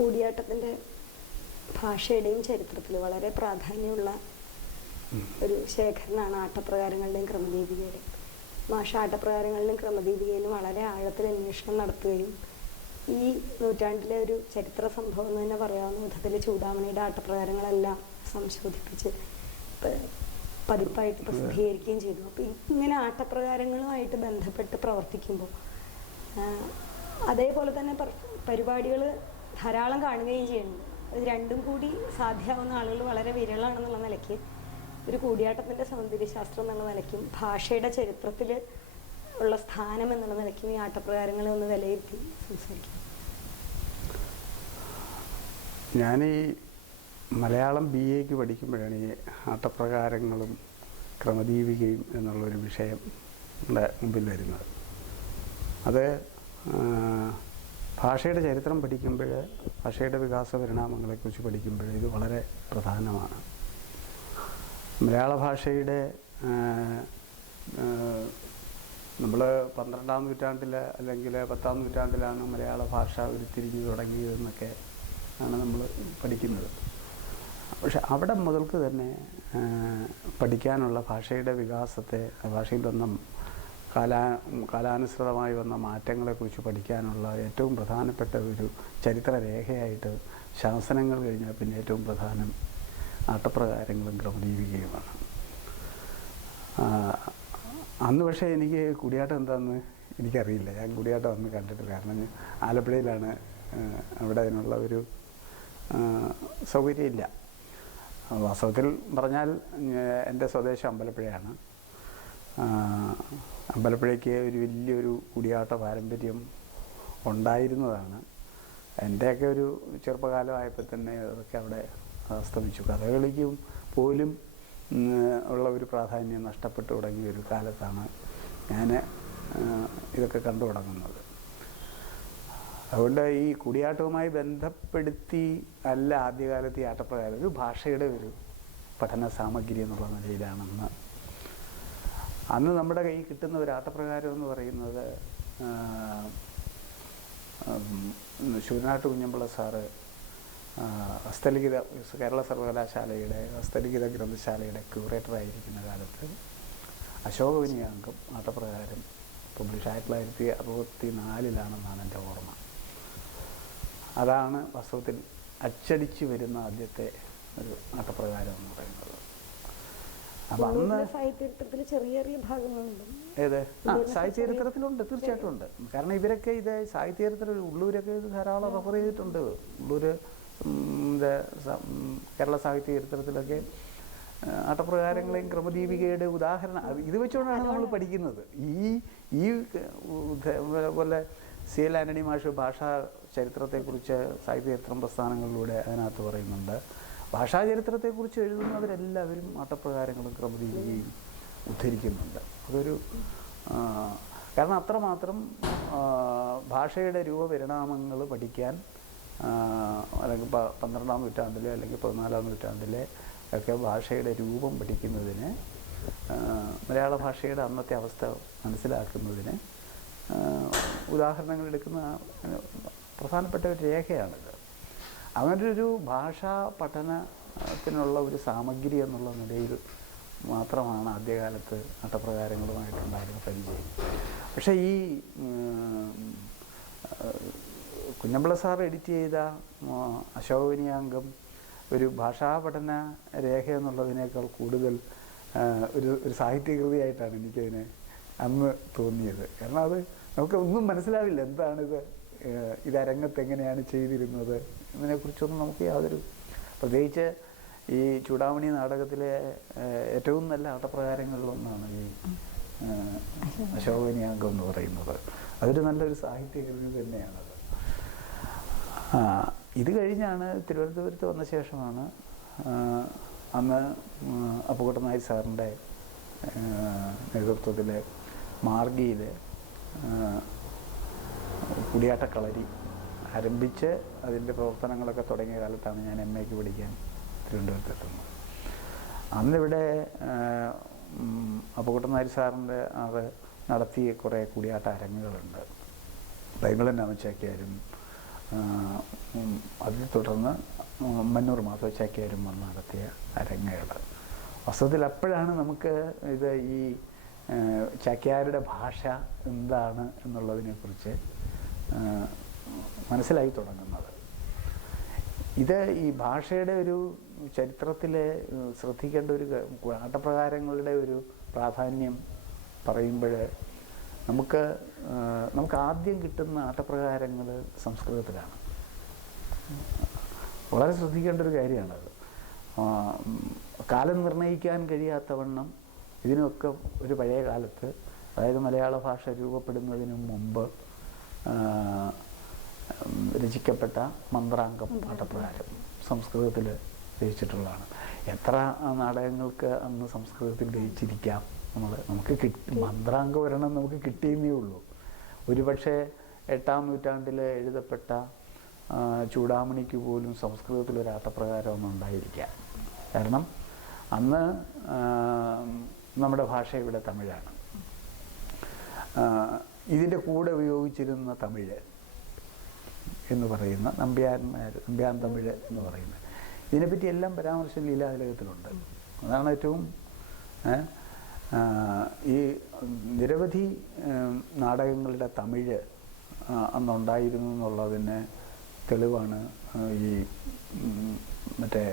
കൂടിയാട്ടത്തിൻ്റെ ഭാഷയുടെയും ചരിത്രത്തിൽ വളരെ പ്രാധാന്യമുള്ള ഒരു ശേഖരനാണ് ആട്ടപ്രകാരങ്ങളുടെയും ക്രമദീപികയുടെയും. മാഷ ആട്ടപ്രകാരങ്ങളിലും ക്രമദീപികയിലും വളരെ ആഴത്തിൽ അന്വേഷണം നടത്തുകയും ഈ നൂറ്റാണ്ടിലെ ഒരു ചരിത്ര സംഭവം എന്ന് തന്നെ പറയാവുന്ന വിധത്തിൽ ചൂടാമണിയുടെ ആട്ടപ്രകാരങ്ങളെല്ലാം സംശോധിപ്പിച്ച് പതിപ്പായിട്ട് പ്രസിദ്ധീകരിക്കുകയും ചെയ്തു. അപ്പോൾ ഇങ്ങനെ ആട്ടപ്രകാരങ്ങളുമായിട്ട് ബന്ധപ്പെട്ട് പ്രവർത്തിക്കുമ്പോൾ അതേപോലെ തന്നെ പരിപാടികൾ ധാരാളം കാണുകയും ചെയ്യുന്നുണ്ട്. ഇത് രണ്ടും കൂടി സാധ്യമാവുന്ന ആളുകൾ വളരെ വിരളാണെന്നുള്ള നിലയ്ക്ക് ഒരു കൂടിയാട്ടത്തിൻ്റെ സൗന്ദര്യശാസ്ത്രം എന്നുള്ള നിലയ്ക്കും ഭാഷയുടെ ചരിത്രത്തിൽ ഉള്ള സ്ഥാനം എന്നുള്ള നിലയ്ക്കും ഈ ആട്ടപ്രകാരങ്ങളെ ഒന്ന് വിലയിരുത്തി സംസാരിക്കും. ഞാൻ ഈ മലയാളം BA പഠിക്കുമ്പോഴാണ് ഈ ആട്ടപ്രകാരങ്ങളും ക്രമദീപികയും എന്നുള്ളൊരു വിഷയം നമ്മുടെ മുമ്പിൽ വരുന്നത്. അത് ഭാഷയുടെ ചരിത്രം പഠിക്കുമ്പോൾ, ഭാഷയുടെ വികാസ പരിണാമങ്ങളെക്കുറിച്ച് പഠിക്കുമ്പോൾ ഇത് വളരെ പ്രധാനമാണ്. മലയാള ഭാഷയുടെ നമ്മൾ 12-ാം നൂറ്റാണ്ടിൽ അല്ലെങ്കിൽ 10-ാം നൂറ്റാണ്ടിലാണ് മലയാള ഭാഷ ഉരുത്തിരിഞ്ഞ് തുടങ്ങിയതെന്നൊക്കെ ആണ് നമ്മൾ പഠിക്കുന്നത്. പക്ഷെ അവിടെ മുതൽക്ക് തന്നെ പഠിക്കാനുള്ള ഭാഷയുടെ വികാസത്തെ, ഭാഷയിൽ വന്ന കാലാനുസൃതമായി വന്ന മാറ്റങ്ങളെക്കുറിച്ച് പഠിക്കാനുള്ള ഏറ്റവും പ്രധാനപ്പെട്ട ഒരു ചരിത്രരേഖയായിട്ട് ശാസനങ്ങൾ കഴിഞ്ഞാൽ പിന്നെ ഏറ്റവും പ്രധാനം ആട്ടപ്രകാരങ്ങളും ക്രമദീപികയുമാണ്. അന്ന് പക്ഷേ എനിക്ക് കൂടിയാട്ടം എന്താണെന്ന് എനിക്കറിയില്ല. ഞാൻ കൂടിയാട്ടം അന്ന് കണ്ടിട്ടില്ല. കാരണം ആലപ്പുഴയിലാണ്, അവിടെ അതിനുള്ള ഒരു സൗകര്യമില്ല. വാസ്തവത്തിൽ പറഞ്ഞാൽ എൻ്റെ സ്വദേശം അമ്പലപ്പുഴയാണ്. അമ്പലപ്പുഴയ്ക്ക് ഒരു വലിയൊരു കൂടിയാട്ട പാരമ്പര്യം ഉണ്ടായിരുന്നതാണ്. എൻ്റെയൊക്കെ ഒരു ചെറുപ്പകാലമായപ്പോൾ തന്നെ അതൊക്കെ അവിടെ അസ്തമിച്ചു. കഥകളിക്കും പോലും ഉള്ള ഒരു പ്രാധാന്യം നഷ്ടപ്പെട്ടു തുടങ്ങിയ ഒരു കാലത്താണ് ഞാൻ ഇതൊക്കെ കണ്ടു തുടങ്ങുന്നത്. അതുകൊണ്ട് ഈ കൂടിയാട്ടവുമായി ബന്ധപ്പെടുത്തി അല്ല ആദ്യകാലത്ത് ഈ ആട്ടപ്രകാരം ഒരു ഭാഷയുടെ ഒരു പഠന സാമഗ്രി എന്നുള്ള നിലയിലാണെന്ന്. അന്ന് നമ്മുടെ കയ്യിൽ കിട്ടുന്ന ഒരു ആട്ടപ്രകാരം എന്ന് പറയുന്നത് ശൂരനാട്ട് കുഞ്ഞമ്പിള്ള സാറ് ഹസ്തലിഖിത കേരള സർവകലാശാലയുടെ ഹസ്തലിഖിത ഗ്രന്ഥശാലയുടെ ക്യൂറേറ്ററായിരിക്കുന്ന കാലത്ത് അശോകവനിയാങ്കം ആട്ടപ്രകാരം പബ്ലിഷ് 1964 എൻ്റെ ഓർമ്മ. അതാണ് വാസ്തവത്തിൽ അച്ചടിച്ച് വരുന്ന ആദ്യത്തെ ഒരു ആട്ടപ്രകാരം എന്ന് പറയുന്നത്. അപ്പം അന്ന് സാഹിത്യത്തിൽ ചെറിയ ചെറിയ ഭാഗങ്ങളുണ്ട്. ഏത് സാഹിത്യചരിത്രത്തിലുണ്ട്, തീർച്ചയായിട്ടും ഉണ്ട്. കാരണം ഇവരൊക്കെ ഇത് സാഹിത്യചരിത്രത്തിൽ ഉള്ളൂരൊക്കെ ഇത് ധാരാളം റെഫർ ചെയ്തിട്ടുണ്ട്. ഉള്ളൂർ കേരള സാഹിത്യ ചരിത്രത്തിലൊക്കെ ആട്ടപ്രകാരങ്ങളെയും ക്രമദീപികയുടെ ഉദാഹരണം ഇത് വെച്ചുകൊണ്ടാണ് നമ്മൾ പഠിക്കുന്നത്. ഈ പോലെ CL ആൻ്റണി മാഷ് ഭാഷാ ചരിത്രത്തെക്കുറിച്ച് സാഹിത്യചരിത്രം പ്രസ്ഥാനങ്ങളിലൂടെ അതിനകത്ത് പറയുന്നുണ്ട്. ഭാഷാചരിത്രത്തെക്കുറിച്ച് എഴുതുന്നവരെല്ലാവരും ആട്ടപ്രകാരങ്ങളും ക്രമദീപികയും ഉദ്ധരിക്കുന്നുണ്ട്. അതൊരു കാരണം അത്രമാത്രം ഭാഷയുടെ രൂപപരിണാമങ്ങൾ പഠിക്കാൻ അല്ലെങ്കിൽ 12-ാം നൂറ്റാണ്ടിലെ അല്ലെങ്കിൽ 14-ാം നൂറ്റാണ്ടിലെ ഒക്കെ ഭാഷയുടെ രൂപം പഠിക്കുന്നതിന്, മലയാള ഭാഷയുടെ അന്നത്തെ അവസ്ഥ മനസ്സിലാക്കുന്നതിന് ഉദാഹരണങ്ങൾ എടുക്കുന്ന പ്രധാനപ്പെട്ട ഒരു രേഖയാണിത്. അങ്ങനെ ഒരു ഭാഷാ പഠനത്തിനുള്ള ഒരു സാമഗ്രി എന്നുള്ള നിലയിൽ മാത്രമാണ് ആദ്യകാലത്ത് ആട്ടപ്രകാരങ്ങളുമായിട്ടുണ്ടായിരുന്ന പരിചയം. പക്ഷേ ഈ കുഞ്ഞമ്പിള്ള സാർ എഡിറ്റ് ചെയ്ത അശോകവനിയാങ്കം ഒരു ഭാഷാ പഠന രേഖ എന്നുള്ളതിനേക്കാൾ കൂടുതൽ ഒരു സാഹിത്യകൃതിയായിട്ടാണ് എനിക്കതിനെ അന്ന് തോന്നിയത്. കാരണം അത് നമുക്ക് ഒന്നും മനസ്സിലാവില്ല. എന്താണിത്, ഇത് അരങ്ങത്ത് എങ്ങനെയാണ് ചെയ്തിരുന്നത് ഇതിനെക്കുറിച്ചൊന്നും നമുക്ക് യാതൊരു, പ്രത്യേകിച്ച് ഈ ചൂടാമണി നാടകത്തിലെ ഏറ്റവും നല്ല ആട്ടപ്രകാരങ്ങളിലൊന്നാണ് ഈ അശോകവനിയാങ്കം എന്ന് പറയുന്നത്. അതൊരു നല്ലൊരു സാഹിത്യകൃതി തന്നെയാണത്. ഇത് കഴിഞ്ഞാണ് തിരുവനന്തപുരത്ത് വന്ന ശേഷമാണ് അന്ന് അപ്പുകുട്ടൻ നായർ സാറിൻ്റെ നേതൃത്വത്തിൽ മാർഗിയിൽ കൂടിയാട്ടക്കളരി ആരംഭിച്ച് അതിൻ്റെ പ്രവർത്തനങ്ങളൊക്കെ തുടങ്ങിയ കാലത്താണ് ഞാൻ MA പഠിക്കാൻ തിരുവനന്തപുരത്തെത്തുന്നത്. അന്നിവിടെ അപ്പുകുട്ടൻ നായർ സാറിൻ്റെ നടത്തിയ കുറേ കൂടിയാട്ട അരങ്ങുകളുണ്ട്. ബൈബിളൻ രാമച്ചാക്യാരും അതിനെ തുടർന്ന് മന്നൂർ മാധവ ചാക്യാരും വന്ന് നടത്തിയ അരങ്ങേറ്. വാസ്തവത്തിൽ അപ്പോഴാണ് നമുക്ക് ഇത് ഈ ചാക്യാരുടെ ഭാഷ എന്താണ് എന്നുള്ളതിനെക്കുറിച്ച് മനസ്സിലായി തുടങ്ങുന്നത്. ഇത് ഈ ഭാഷയുടെ ഒരു ചരിത്രത്തിൽ ശ്രദ്ധിക്കേണ്ട ഒരു ആട്ടപ്രകാരങ്ങളുടെ ഒരു പ്രാധാന്യം പറയുമ്പോൾ നമുക്ക് ആദ്യം കിട്ടുന്ന ആട്ടപ്രകാരങ്ങൾ സംസ്കൃതത്തിലാണ്. വളരെ ശ്രദ്ധിക്കേണ്ട ഒരു കാര്യമാണത്. കാലം നിർണ്ണയിക്കാൻ കഴിയാത്തവണ്ണം ഇതിനൊക്കെ ഒരു പഴയ കാലത്ത്, അതായത് മലയാള ഭാഷ രൂപപ്പെടുന്നതിന് മുമ്പ് രചിക്കപ്പെട്ട മന്ത്രാംഗം ആട്ടപ്രകാരം സംസ്കൃതത്തിൽ രചിച്ചിട്ടുള്ളതാണ്. എത്ര നാടകങ്ങൾക്ക് അന്ന് സംസ്കൃതത്തിൽ രചിച്ചിരിക്കാം. നമുക്ക് മന്ത്രാംഗ ഒരെണ്ണം നമുക്ക് കിട്ടിയെന്നേ ഉള്ളൂ. ഒരുപക്ഷെ 8-ാം നൂറ്റാണ്ടിൽ എഴുതപ്പെട്ട ചൂടാമണിക്ക് പോലും സംസ്കൃതത്തിലൊരു ആട്ടപ്രകാരമൊന്നും ഉണ്ടായിരിക്കാം. കാരണം അന്ന് നമ്മുടെ ഭാഷ ഇവിടെ തമിഴാണ്. ഇതിൻ്റെ കൂടെ ഉപയോഗിച്ചിരുന്ന തമിഴ് എന്ന് പറയുന്ന നമ്പ്യാൻ തമിഴ് എന്ന് പറയുന്നത്, ഇതിനെപ്പറ്റി എല്ലാം പരാമർശം ലീലാതിലകത്തിലുണ്ട്. അതാണ് ഏറ്റവും ഈ നിരവധി നാടകങ്ങളുടെ തമിഴ് അന്നുണ്ടായിരുന്നു എന്നുള്ളതിന് തെളിവാണ് ഈ മറ്റേ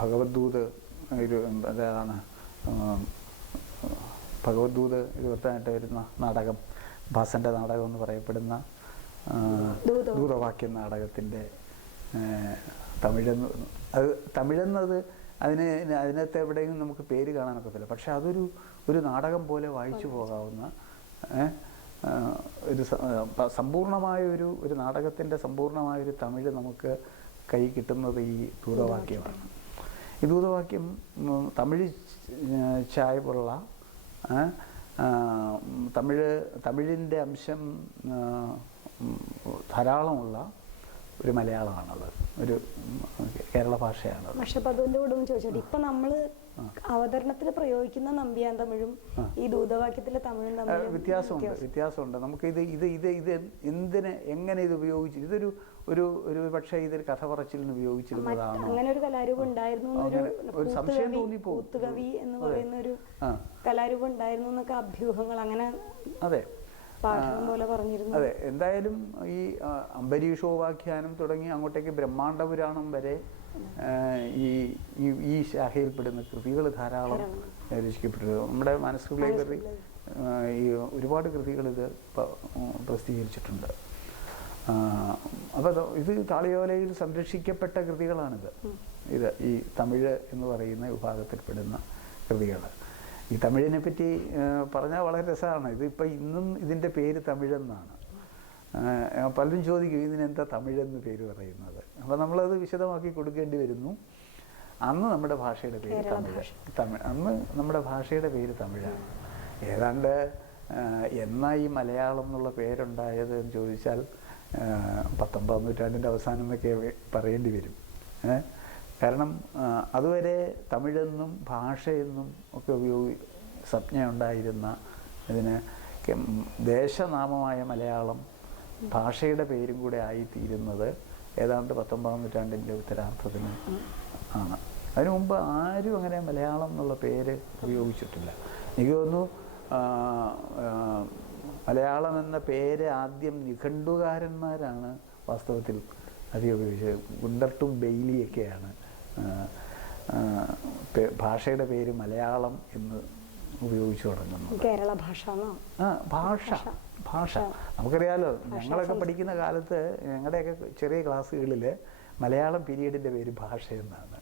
ഭഗവദ്ദൂത് അതാണ് ഭഗവദ്ദൂത് ഇരുപത്തായിട്ട് വരുന്ന നാടകം, ഭാസൻ്റെ നാടകം എന്ന് പറയപ്പെടുന്ന ദൂതവാക്യം നാടകത്തിൻ്റെ തമിഴെന്നത് അതിനകത്ത് എവിടെയും നമുക്ക് പേര് കാണാനൊക്കത്തില്ല. പക്ഷെ ഒരു നാടകം പോലെ വായിച്ചു പോകാവുന്ന ഒരു സമ്പൂർണമായൊരു നാടകത്തിൻ്റെ സമ്പൂർണമായൊരു തമിഴ് നമുക്ക് കൈ കിട്ടുന്നത് ഈ ദൂതവാക്യമാണ്. ഈ ദൂതവാക്യം തമിഴ് ചായവുള്ള തമിഴിൻ്റെ അംശം ധാരാളമുള്ള ഒരു മലയാളമാണത്, ഒരു കേരള ഭാഷയാണ്. പക്ഷെ അപ്പം അതിൻ്റെ കൂടെ ഒന്ന് ചോദിച്ചോട്ടെ, ഇപ്പം നമ്മൾ അവതരണത്തിൽ പ്രയോഗിക്കുന്ന നമ്പ്യാൻ തമിഴും ഈ ദൂതവാക്യത്തിലെ തമിഴും തമ്മിൽ വ്യത്യാസമുണ്ട്. നമുക്ക് ഇത് എങ്ങനെ ഇത് ഉപയോഗിച്ചു, ഇതൊരു പക്ഷേ ഇതൊരു കഥ പറച്ചിലിന് ഉപയോഗിച്ചിരുന്നതാണ്. അങ്ങനെ ഒരു കലാരൂപം ഉണ്ടായിരുന്നു, ഒരു സംശയം തോന്നിപ്പോകും. കൂത്തുകവി എന്ന് പറയുന്ന ഒരു കലാരൂപം ഉണ്ടായിരുന്നു എന്നൊക്കെ അഭ്യൂഹങ്ങൾ അങ്ങനെ അതെ പോലെ പറഞ്ഞിരുന്നു. അതെ, എന്തായാലും ഈ അംബരീഷോപാഖ്യാനം തുടങ്ങി അങ്ങോട്ടേക്ക് ബ്രഹ്മാണ്ഡ പുരാണം വരെ ഈ ശാഖയിൽപ്പെടുന്ന കൃതികൾ ധാരാളം രചിക്കപ്പെട്ടു. നമ്മുടെ മാനസ ലൈബ്രറി ഈ ഒരുപാട് കൃതികൾ ഇത് പ്രസിദ്ധീകരിച്ചിട്ടുണ്ട്. അപ്പോൾ ഇത് താളിയോലയിൽ സംരക്ഷിക്കപ്പെട്ട കൃതികളാണിത്. ഈ തമിഴ് എന്ന് പറയുന്ന വിഭാഗത്തിൽപ്പെടുന്ന കൃതികൾ. ഈ തമിഴിനെ പറ്റി പറഞ്ഞാൽ വളരെ രസമാണ്. ഇതിപ്പോൾ ഇന്നും ഇതിൻ്റെ പേര് തമിഴെന്നാണ്. പലരും ചോദിക്കും ഇതിനെന്താ തമിഴെന്ന് പേര് പറയുന്നത്. അപ്പോൾ നമ്മളത് വിശദമാക്കി കൊടുക്കേണ്ടി വരുന്നു. അന്ന് നമ്മുടെ ഭാഷയുടെ പേര് അന്ന് നമ്മുടെ ഭാഷയുടെ പേര് തമിഴാണ്. ഏതാണ്ട് എന്നാ ഈ മലയാളം എന്നുള്ള പേരുണ്ടായത് എന്ന് ചോദിച്ചാൽ 19-ാം നൂറ്റാണ്ടിൻ്റെ അവസാനം എന്നൊക്കെ പറയേണ്ടി വരും. കാരണം അതുവരെ തമിഴെന്നും ഭാഷയെന്നും ഒക്കെ സംജ്ഞ ഉണ്ടായിരുന്ന ഇതിന് ദേശനാമമായ മലയാളം ഭാഷയുടെ പേരും കൂടെ ആയിത്തീരുന്നത് ഏതാണ്ട് 19-ാം നൂറ്റാണ്ടിൻ്റെ ഉത്തരാർത്ഥത്തിന് ആണ്. അതിനു മുമ്പ് ആരും അങ്ങനെ മലയാളം എന്നുള്ള പേര് ഉപയോഗിച്ചിട്ടില്ല. എനിക്ക് തോന്നുന്നു മലയാളം എന്ന പേര് ആദ്യം നിഘണ്ടുകാരന്മാരാണ് വാസ്തവത്തിൽ അധികം ഉപയോഗിച്ചത്. ഗുണ്ടർട്ടും ബെയ്ലിയൊക്കെയാണ് ഭാഷയുടെ പേര് മലയാളം എന്ന് ഉപയോഗിച്ചു തുടങ്ങുന്നത്. കേരള ഭാഷ ഭാഷ നമുക്കറിയാലോ. ഞങ്ങളൊക്കെ പഠിക്കുന്ന കാലത്ത് ഞങ്ങളുടെയൊക്കെ ചെറിയ ക്ലാസ്സുകളിൽ മലയാളം പീരീഡിൻ്റെ പേര് ഭാഷ എന്നാണ്.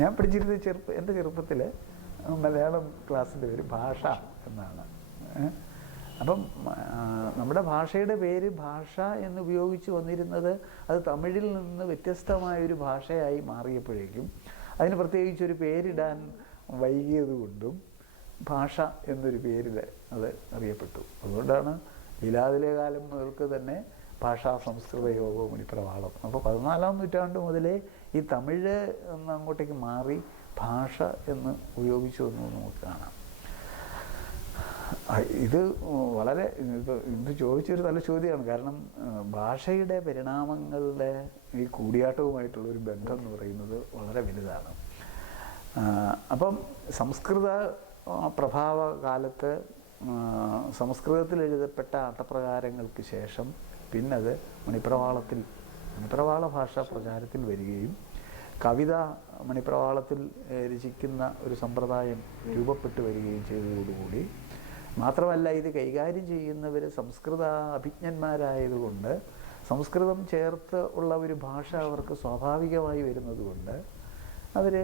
ഞാൻ പഠിച്ചിരുന്ന എൻ്റെ ചെറുപ്പത്തിൽ മലയാളം ക്ലാസ്സിൻ്റെ പേര് ഭാഷ എന്നാണ്. അപ്പം നമ്മുടെ ഭാഷയുടെ പേര് ഭാഷ എന്ന് ഉപയോഗിച്ച് വന്നിരുന്നത് അത് തമിഴിൽ നിന്ന് വ്യത്യസ്തമായൊരു ഭാഷയായി മാറിയപ്പോഴേക്കും അതിന് പ്രത്യേകിച്ചൊരു പേരിടാൻ വൈകിയത് കൊണ്ടും ഭാഷ എന്നൊരു പേരിൽ അത് അറിയപ്പെട്ടു. അതുകൊണ്ടാണ് ലീലാതിലെ കാലം മുതൽക്ക് തന്നെ ഭാഷാ സംസ്കൃത യോഗ മുനിപ്രവാളം. അപ്പോൾ 14-ാം നൂറ്റാണ്ട് മുതലേ ഈ തമിഴ് എന്ന് അങ്ങോട്ടേക്ക് മാറി ഭാഷ എന്ന് ഉപയോഗിച്ചു എന്ന് നമുക്ക് കാണാം. ഇത് വളരെ ഇത് ചോദിച്ചൊരു നല്ല ചോദ്യമാണ്. കാരണം ഭാഷയുടെ പരിണാമങ്ങളുടെ ഈ കൂടിയാട്ടവുമായിട്ടുള്ളൊരു ബന്ധം എന്ന് പറയുന്നത് വളരെ വലുതാണ്. അപ്പം സംസ്കൃത പ്രഭാവ കാലത്ത് സംസ്കൃതത്തിൽ എഴുതപ്പെട്ട ആട്ടപ്രകാരങ്ങൾക്ക് ശേഷം പിന്നത് മണിപ്രവാള ഭാഷ പ്രചാരത്തിൽ വരികയും കവിത മണിപ്രവാളത്തിൽ രചിക്കുന്ന ഒരു സമ്പ്രദായം രൂപപ്പെട്ടു വരികയും ചെയ്തതോടുകൂടി, മാത്രമല്ല ഇത് കൈകാര്യം ചെയ്യുന്നവർ സംസ്കൃത അഭിജ്ഞന്മാരായതുകൊണ്ട് സംസ്കൃതം ചേർത്ത് ഉള്ള ഒരു ഭാഷ അവർക്ക് സ്വാഭാവികമായി വരുന്നതുകൊണ്ട് അവർ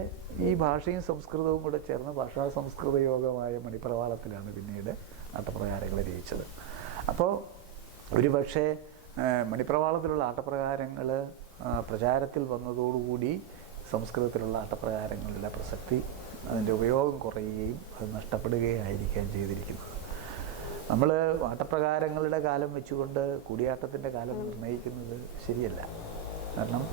ഈ ഭാഷയും സംസ്കൃതവും കൂടെ ചേർന്ന് ഭാഷാ സംസ്കൃത യോഗമായ മണിപ്രവാളത്തിലാണ് പിന്നീട് ആട്ടപ്രകാരങ്ങൾ രചിച്ചത്. അപ്പോൾ ഒരു പക്ഷേ മണിപ്രവാളത്തിലുള്ള ആട്ടപ്രകാരങ്ങൾ പ്രചാരത്തിൽ വന്നതോടുകൂടി സംസ്കൃതത്തിലുള്ള ആട്ടപ്രകാരങ്ങളുടെ പ്രസക്തി, അതിൻ്റെ ഉപയോഗം കുറയുകയും അത് നഷ്ടപ്പെടുകയായിരിക്കാൻ ചെയ്തിരിക്കുന്നത്. നമ്മൾ ആട്ടപ്രകാരങ്ങളുടെ കാലം വെച്ചുകൊണ്ട് കൂടിയാട്ടത്തിൻ്റെ കാലം നിർണ്ണയിക്കുന്നത് ശരിയല്ല. കാരണം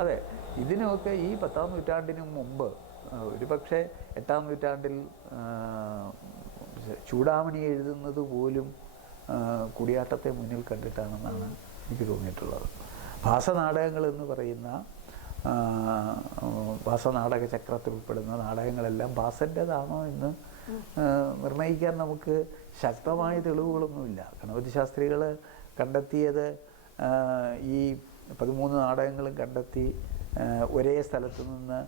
അതെ, ഇതിനൊക്കെ ഈ 10ാം നൂറ്റാണ്ടിന് മുമ്പ്, ഒരു പക്ഷേ 8ാം നൂറ്റാണ്ടിൽ ചൂടാമണി എഴുതുന്നത് പോലും കൂടിയാട്ടത്തെ മുന്നിൽ കണ്ടിട്ടാണെന്നാണ് എനിക്ക് തോന്നിയിട്ടുള്ളത്. ഭാസനാടകങ്ങൾ എന്ന് പറയുന്ന ഭാസനാടക ചക്രത്തിൽ ഉൾപ്പെടുന്ന നാടകങ്ങളെല്ലാം ഭാസൻ്റേതാണോ എന്ന് നിർണ്ണയിക്കാൻ നമുക്ക് ശക്തമായ തെളിവുകളൊന്നുമില്ല. ഗണപതി ശാസ്ത്രികൾ കണ്ടെത്തിയത് ഈ 13 നാടകങ്ങളും കണ്ടെത്തി ഒരേ സ്ഥലത്തു നിന്ന്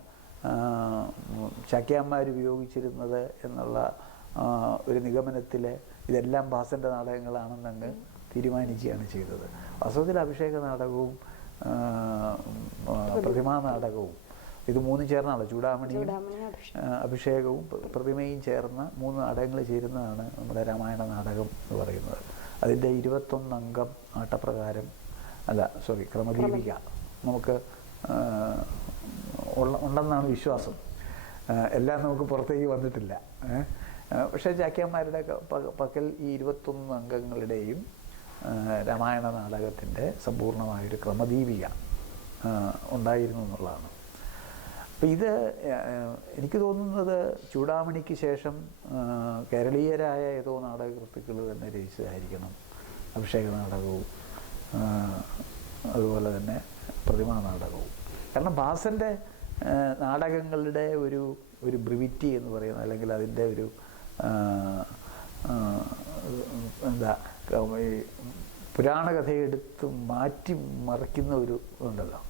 ചാക്യാന്മാർ ഉപയോഗിച്ചിരുന്നത് എന്നുള്ള ഒരു നിഗമനത്തിൽ ഇതെല്ലാം ഭാസൻ്റെ നാടകങ്ങളാണെന്നങ്ങ് തീരുമാനിക്കുകയാണ് ചെയ്തത്. വാസ്തവത്തിൽ അഭിഷേക നാടകവും പ്രതിമാ നാടകവും ഇത് 3 ചേർന്നാണ്, ചൂടാമണിയും അഭിഷേകവും പ്രതിമയും ചേർന്ന 3 നാടകങ്ങൾ ചേരുന്നതാണ് നമ്മുടെ രാമായണ നാടകം എന്ന് പറയുന്നത്. അതിൻ്റെ 21 അംഗം ആട്ടപ്രകാരം ക്രമദീപിക നമുക്ക് ഉണ്ടെന്നാണ് വിശ്വാസം. എല്ലാം നമുക്ക് പുറത്തേക്ക് വന്നിട്ടില്ല. പക്ഷേ ചാക്യാന്മാരുടെ പക്കൽ ഈ 21 അംഗങ്ങളുടെയും രാമായണ നാടകത്തിൻ്റെ സമ്പൂർണമായൊരു ക്രമദീപിക ഉണ്ടായിരുന്നു എന്നുള്ളതാണ്. അപ്പം ഇത് എനിക്ക് തോന്നുന്നത് ചൂടാമണിക്ക് ശേഷം കേരളീയരായ ഏതോ നാടകകൃത്തുക്കൾ തന്നെ രചിച്ചതായിരിക്കണം അഭിഷേക നാടകവും അതുപോലെ തന്നെ പ്രതിമാ നാടകവും. കാരണം ഭാസൻ്റെ നാടകങ്ങളുടെ ഒരു ബ്രിവിറ്റി എന്ന് പറയുന്നത്, അല്ലെങ്കിൽ അതിൻ്റെ ഒരു ഈ പുരാണകഥയെടുത്ത് മാറ്റി മറിക്കുന്ന ഒരു ഉണ്ടല്ലോ,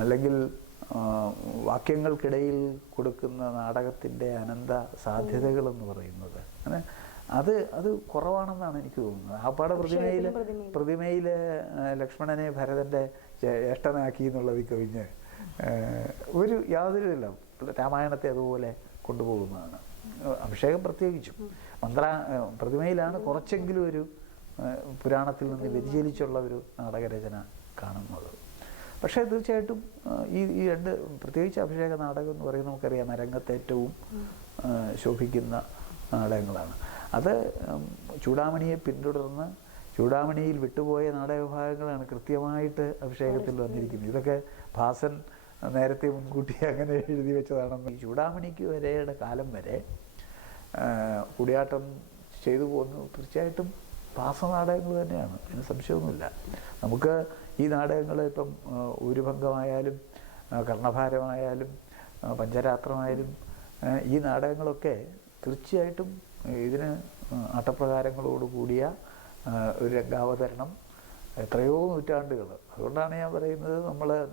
അല്ലെങ്കിൽ വാക്യങ്ങൾക്കിടയിൽ കൊടുക്കുന്ന നാടകത്തിൻ്റെ അനന്ത സാധ്യതകളെന്ന് പറയുന്നത് അത് കുറവാണെന്നാണ് എനിക്ക് തോന്നുന്നത്. ആപ്പാട പ്രതിമയിൽ ലക്ഷ്മണനെ ഭരതൻ്റെ ജ്യേഷ്ഠനാക്കി എന്നുള്ളത് കവിഞ്ഞ് യാതൊരു ഇല്ല, രാമായണത്തെ അതുപോലെ കൊണ്ടുപോകുന്നതാണ്. അഭിഷേകം പ്രത്യേകിച്ചും പ്രതിമയിലാണ് കുറച്ചെങ്കിലും ഒരു പുരാണത്തിൽ നിന്ന് വ്യതിചലിച്ചുള്ള ഒരു നാടകരചന കാണുന്നത്. പക്ഷേ തീർച്ചയായിട്ടും ഈ രണ്ട്, പ്രത്യേകിച്ച് അഭിഷേക നാടകം എന്ന് പറയുന്നത് നമുക്കറിയാം രംഗത്തേറ്റവും ശോഭിക്കുന്ന നാടകങ്ങളാണ്. അത് ചൂടാമണിയെ പിന്തുടർന്ന് ചൂടാമണിയിൽ വിട്ടുപോയ നാടകഭാഗങ്ങളാണ് കൃത്യമായിട്ട് അഭിഷേകത്തിൽ വന്നിരിക്കുന്നത്. ഇതൊക്കെ ഭാസൻ നേരത്തെ മുൻകൂട്ടി അങ്ങനെ എഴുതി വെച്ചതാണെന്ന്. ഈ ചൂടാമണിക്ക് വരെയുടെ കാലം വരെ കൂടിയാട്ടം ചെയ്തു പോകുന്നു തീർച്ചയായിട്ടും ഭാസനാടകങ്ങൾ തന്നെയാണ്, അതിന് സംശയമൊന്നുമില്ല. നമുക്ക് ഈ നാടകങ്ങൾ ഇപ്പം ഊരുഭംഗമായാലും കർണഭാരമായാലും പഞ്ചരാത്രമായാലും ഈ നാടകങ്ങളൊക്കെ തീർച്ചയായിട്ടും ഇതിന് ആട്ടപ്രകാരങ്ങളോടുകൂടിയ ഒരു രംഗാവതരണം എത്രയോ നൂറ്റാണ്ടുകൾ. അതുകൊണ്ടാണ് ഞാൻ പറയുന്നത്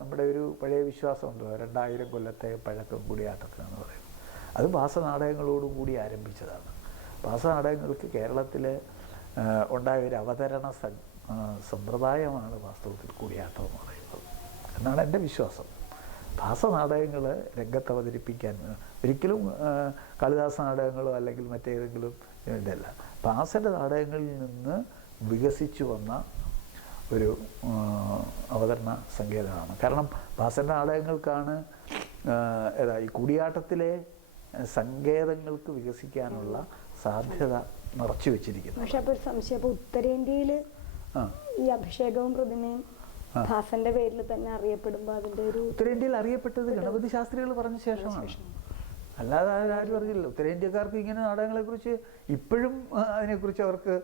നമ്മുടെ ഒരു പഴയ വിശ്വാസമുണ്ട് 2000 കൊല്ലത്തെ പഴക്കം കൂടിയാട്ടത്തിനെന്ന് പറയുന്നത്. അത് ഭാസനാടകങ്ങളോടുകൂടി ആരംഭിച്ചതാണ്. ഭാസനാടകങ്ങൾക്ക് കേരളത്തിൽ ഉണ്ടായ ഒരു അവതരണ സമ്പ്രദായമാണ് വാസ്തവത്തിൽ കൂടിയാട്ടം എന്ന് പറയുന്നത് എന്നാണ് എൻ്റെ വിശ്വാസം. ഭാസനാടകങ്ങൾ രംഗത്ത് അവതരിപ്പിക്കാൻ ഒരിക്കലും കാളിദാസ നാടകങ്ങളോ അല്ലെങ്കിൽ മറ്റേതെങ്കിലും ഇതല്ല, ഭാസൻ്റെ നാടകങ്ങളിൽ നിന്ന് വികസിച്ചു വന്ന ഒരു അവതരണ സങ്കേതമാണ്. കാരണം ഭാസൻ്റെ നാടകങ്ങൾക്കാണ് ഈ കൂടിയാട്ടത്തിലെ സങ്കേതങ്ങൾക്ക് വികസിക്കാനുള്ള സാധ്യത നിറച്ചു വെച്ചിരിക്കുന്നത്. പക്ഷെ അപ്പോൾ ഒരു സംശയം, അപ്പോൾ ഉത്തരേന്ത്യയിൽ ഈ അഭിഷേകവും പ്രതിമയും ഭാസന്റെ പേരിൽ തന്നെ അറിയപ്പെടുമ്പോൾ അതിൻ്റെ ഒരു ഉത്തരേന്ത്യയിൽ അറിയപ്പെട്ടത് ഗണപതി ശാസ്ത്രികൾ പറഞ്ഞ ശേഷമാണ്. അല്ലാതെ ആരും അറിഞ്ഞില്ല. ഉത്തരേന്ത്യക്കാർക്ക് ഇങ്ങനെ നാടകങ്ങളെക്കുറിച്ച് ഇപ്പോഴും അതിനെക്കുറിച്ച് അവർക്ക്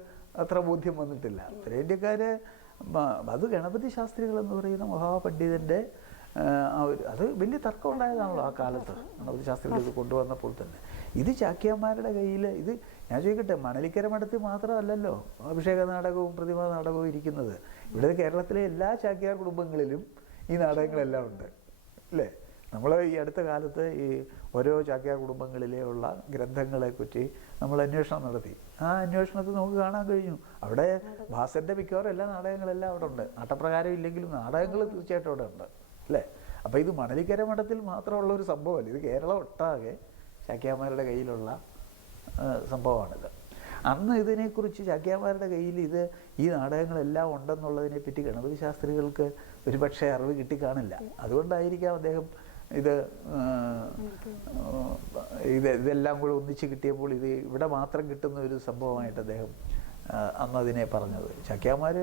അത്ര ബോധ്യം വന്നിട്ടില്ല. ഉത്തരേന്ത്യക്കാർ അത് ഗണപതി ശാസ്ത്രികൾ എന്ന് പറയുന്ന മഹാപണ്ഡിതൻ്റെ അത് വലിയ തർക്കം ഉണ്ടായതാണല്ലോ ആ കാലത്ത്. ഗണപതി ശാസ്ത്രികൾ ഇത് കൊണ്ടുവന്നപ്പോൾ തന്നെ ഇത് ചാക്യാന്മാരുടെ കയ്യിൽ ഇത് ഞാൻ ചോദിക്കട്ടെ, മണലിക്കര മഠത്തിൽ മാത്രമല്ലല്ലോ അഭിഷേക നാടകവും പ്രതിമാ നാടകവും ഇരിക്കുന്നത്. ഇവിടെ കേരളത്തിലെ എല്ലാ ചാക്യാർ കുടുംബങ്ങളിലും ഈ നാടകങ്ങളെല്ലാം ഉണ്ട് അല്ലേ? നമ്മൾ ഈ അടുത്ത കാലത്ത് ഈ ഓരോ ചാക്യാർ കുടുംബങ്ങളിലെ ഉള്ള ഗ്രന്ഥങ്ങളെപ്പറ്റി നമ്മൾ അന്വേഷണം നടത്തി. ആ അന്വേഷണത്തിൽ നമുക്ക് കാണാൻ കഴിഞ്ഞു അവിടെ ഭാസൻ്റെ മിക്കവാറും എല്ലാ നാടകങ്ങളെല്ലാം അവിടെ ഉണ്ട്. ആട്ടപ്രകാരം ഇല്ലെങ്കിലും നാടകങ്ങൾ തീർച്ചയായിട്ടും അവിടെ ഉണ്ട് അല്ലേ? അപ്പോൾ ഇത് മണലിക്കര മഠത്തിൽ മാത്രമുള്ള ഒരു സംഭവമല്ല, ഇത് കേരളം ഒട്ടാകെ ചാക്യാന്മാരുടെ കയ്യിലുള്ള സംഭവമാണിത്. അന്ന് ഇതിനെക്കുറിച്ച് ചാക്യാന്മാരുടെ കയ്യിൽ ഈ നാടകങ്ങളെല്ലാം ഉണ്ടെന്നുള്ളതിനെ പറ്റി ഗണപതി ശാസ്ത്രികൾക്ക് ഒരുപക്ഷെ അറിവ് കിട്ടിക്കാണില്ല. അതുകൊണ്ടായിരിക്കാം അദ്ദേഹം ഇതെല്ലാം കൂടെ ഒന്നിച്ച് കിട്ടിയപ്പോൾ ഇത് ഇവിടെ മാത്രം കിട്ടുന്ന ഒരു സംഭവമായിട്ട് അദ്ദേഹം അന്നതിനെ പറഞ്ഞത്. ചാക്യാന്മാർ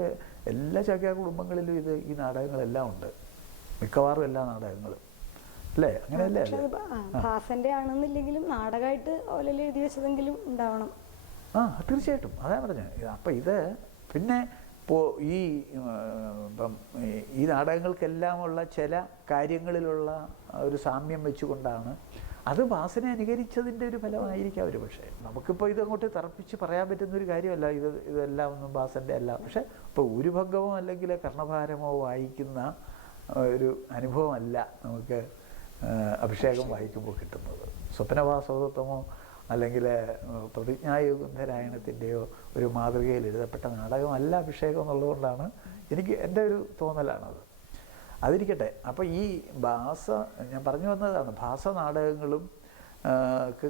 എല്ലാ ചാക്യാർ കുടുംബങ്ങളിലും ഈ നാടകങ്ങളെല്ലാം ഉണ്ട്, മിക്കവാറും എല്ലാ നാടകങ്ങളും അല്ലേ? അങ്ങനെയല്ലേ? ഭാസന്റെ ആണെന്നില്ലെങ്കിലും നാടകമായിട്ട് ഓലയിൽ എഴുതി വെച്ചതെങ്കിലും ഉണ്ടാവണം. തീർച്ചയായിട്ടും അതാ പറഞ്ഞത്. അപ്പം ഇത് പിന്നെ ഈ നാടകങ്ങൾക്കെല്ലാമുള്ള ചില കാര്യങ്ങളിലുള്ള ഒരു സാമ്യം വെച്ചുകൊണ്ടാണ് അത് ഭാസനെ അനുകരിച്ചതിൻ്റെ ഒരു ഫലമായിരിക്കാം ഒരു. പക്ഷേ നമുക്കിപ്പോൾ ഇതങ്ങോട്ട് തറപ്പിച്ച് പറയാൻ പറ്റുന്നൊരു കാര്യമല്ല ഇതെല്ലാം ഒന്നും ഭാസൻ്റെ അല്ല. പക്ഷേ ഇപ്പോൾ ഊരുഭംഗമോ അല്ലെങ്കിൽ കർണഭാരമോ വായിക്കുന്ന ഒരു അനുഭവമല്ല നമുക്ക് അഭിഷേകം വായിക്കുമ്പോൾ കിട്ടുന്നത്. സ്വപ്നവാസവതത്വമോ അല്ലെങ്കിൽ പ്രതിജ്ഞായുഗന്ധരായണത്തിൻ്റെയോ ഒരു മാതൃകയിൽ എഴുതപ്പെട്ട നാടകമല്ല അഭിഷേകം എന്നുള്ളതുകൊണ്ടാണ് എൻ്റെ ഒരു തോന്നലാണത്. അതിരിക്കട്ടെ. അപ്പോൾ ഈ ഞാൻ പറഞ്ഞു വന്നതാണ് ഭാസ നാടകങ്ങളും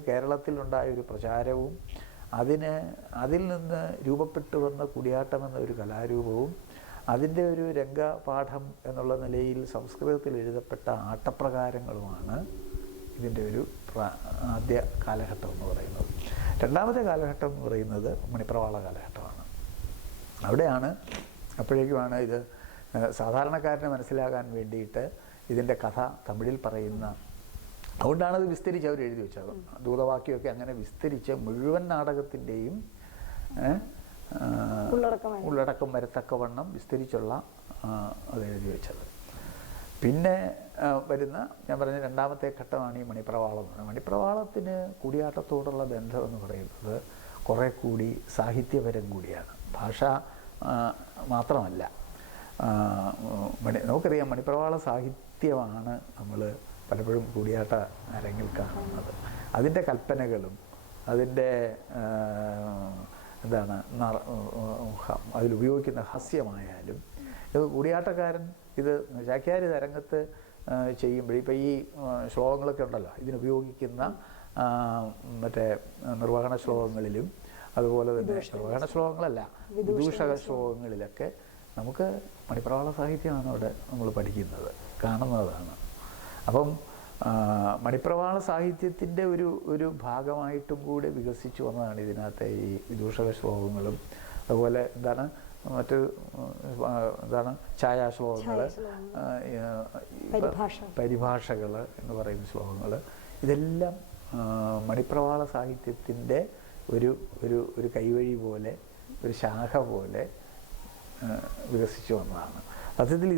കേരളത്തിലുണ്ടായ ഒരു പ്രചാരവും അതിൽ നിന്ന് രൂപപ്പെട്ടു വന്ന കുടിയാട്ടം എന്ന ഒരു കലാരൂപവും അതിൻ്റെ ഒരു രംഗപാഠം എന്നുള്ള നിലയിൽ സംസ്കൃതത്തിൽ എഴുതപ്പെട്ട ആട്ടപ്രകാരങ്ങളുമാണ് ഇതിൻ്റെ ഒരു ആദ്യ കാലഘട്ടം എന്ന് പറയുന്നത്. രണ്ടാമത്തെ കാലഘട്ടം എന്ന് പറയുന്നത് മണിപ്രവാള കാലഘട്ടമാണ്. അവിടെയാണ് അപ്പോഴേക്കുമാണ് ഇത് സാധാരണക്കാരനെ മനസ്സിലാകാൻ വേണ്ടിയിട്ട് ഇതിൻ്റെ കഥ തമിഴിൽ പറയുന്ന, അതുകൊണ്ടാണത് വിസ്തരിച്ച് അവർ എഴുതി വെച്ചത്. ദൂതവാക്യമൊക്കെ അങ്ങനെ വിസ്തരിച്ച് മുഴുവൻ നാടകത്തിൻ്റെയും ഉള്ളടക്കം വരത്തക്കവണ്ണം വിസ്തരിച്ചുള്ള അത് എഴുതി വെച്ചത്. പിന്നെ വരുന്ന ഞാൻ പറഞ്ഞ രണ്ടാമത്തെ ഘട്ടമാണ് ഈ മണിപ്രവാളം എന്ന് പറയുന്നത്. മണിപ്രവാളത്തിന് കൂടിയാട്ടത്തോടുള്ള ബന്ധം എന്ന് പറയുന്നത് കുറേ കൂടി സാഹിത്യപരം കൂടിയാണ്, ഭാഷ മാത്രമല്ല. നമുക്കറിയാം മണിപ്രവാള സാഹിത്യമാണ് നമ്മൾ പലപ്പോഴും കൂടിയാട്ട അരങ്ങിൽ കാണുന്നത്. അതിൻ്റെ കൽപ്പനകളും അതിൻ്റെ അതിലുപയോഗിക്കുന്ന ഹാസ്യമായാലും ഇത് കൂടിയാട്ടക്കാരൻ ചാക്യാർ രംഗത്ത് ചെയ്യുമ്പോൾ ഇപ്പോൾ ഈ ശ്ലോകങ്ങളൊക്കെ ഉണ്ടല്ലോ, ഇതിനുപയോഗിക്കുന്ന മറ്റേ നിർവഹണ ശ്ലോകങ്ങളിലും അതുപോലെ തന്നെ നിർവഹണ ശ്ലോകങ്ങളല്ല വിദൂഷക ശ്ലോകങ്ങളിലൊക്കെ നമുക്ക് മണിപ്രവാള സാഹിത്യമാണ് അവിടെ നമ്മൾ പഠിക്കുന്നത്, കാണുന്നതാണ്. അപ്പം മണിപ്രവാള സാഹിത്യത്തിൻ്റെ ഒരു ഭാഗമായിട്ടും കൂടെ വികസിച്ചു വന്നതാണ് ഇതിനകത്തെ ഈ വിദൂഷക ശ്ലോകങ്ങളും അതുപോലെ ഛായാശ്ലോകങ്ങൾ, പരിഭാഷകൾ എന്ന് പറയുന്ന ശ്ലോകങ്ങൾ. ഇതെല്ലാം മണിപ്രവാള സാഹിത്യത്തിൻ്റെ ഒരു കൈവഴി പോലെ, ഒരു ശാഖ പോലെ വികസിച്ചു വന്നതാണ്. സത്യത്തിൽ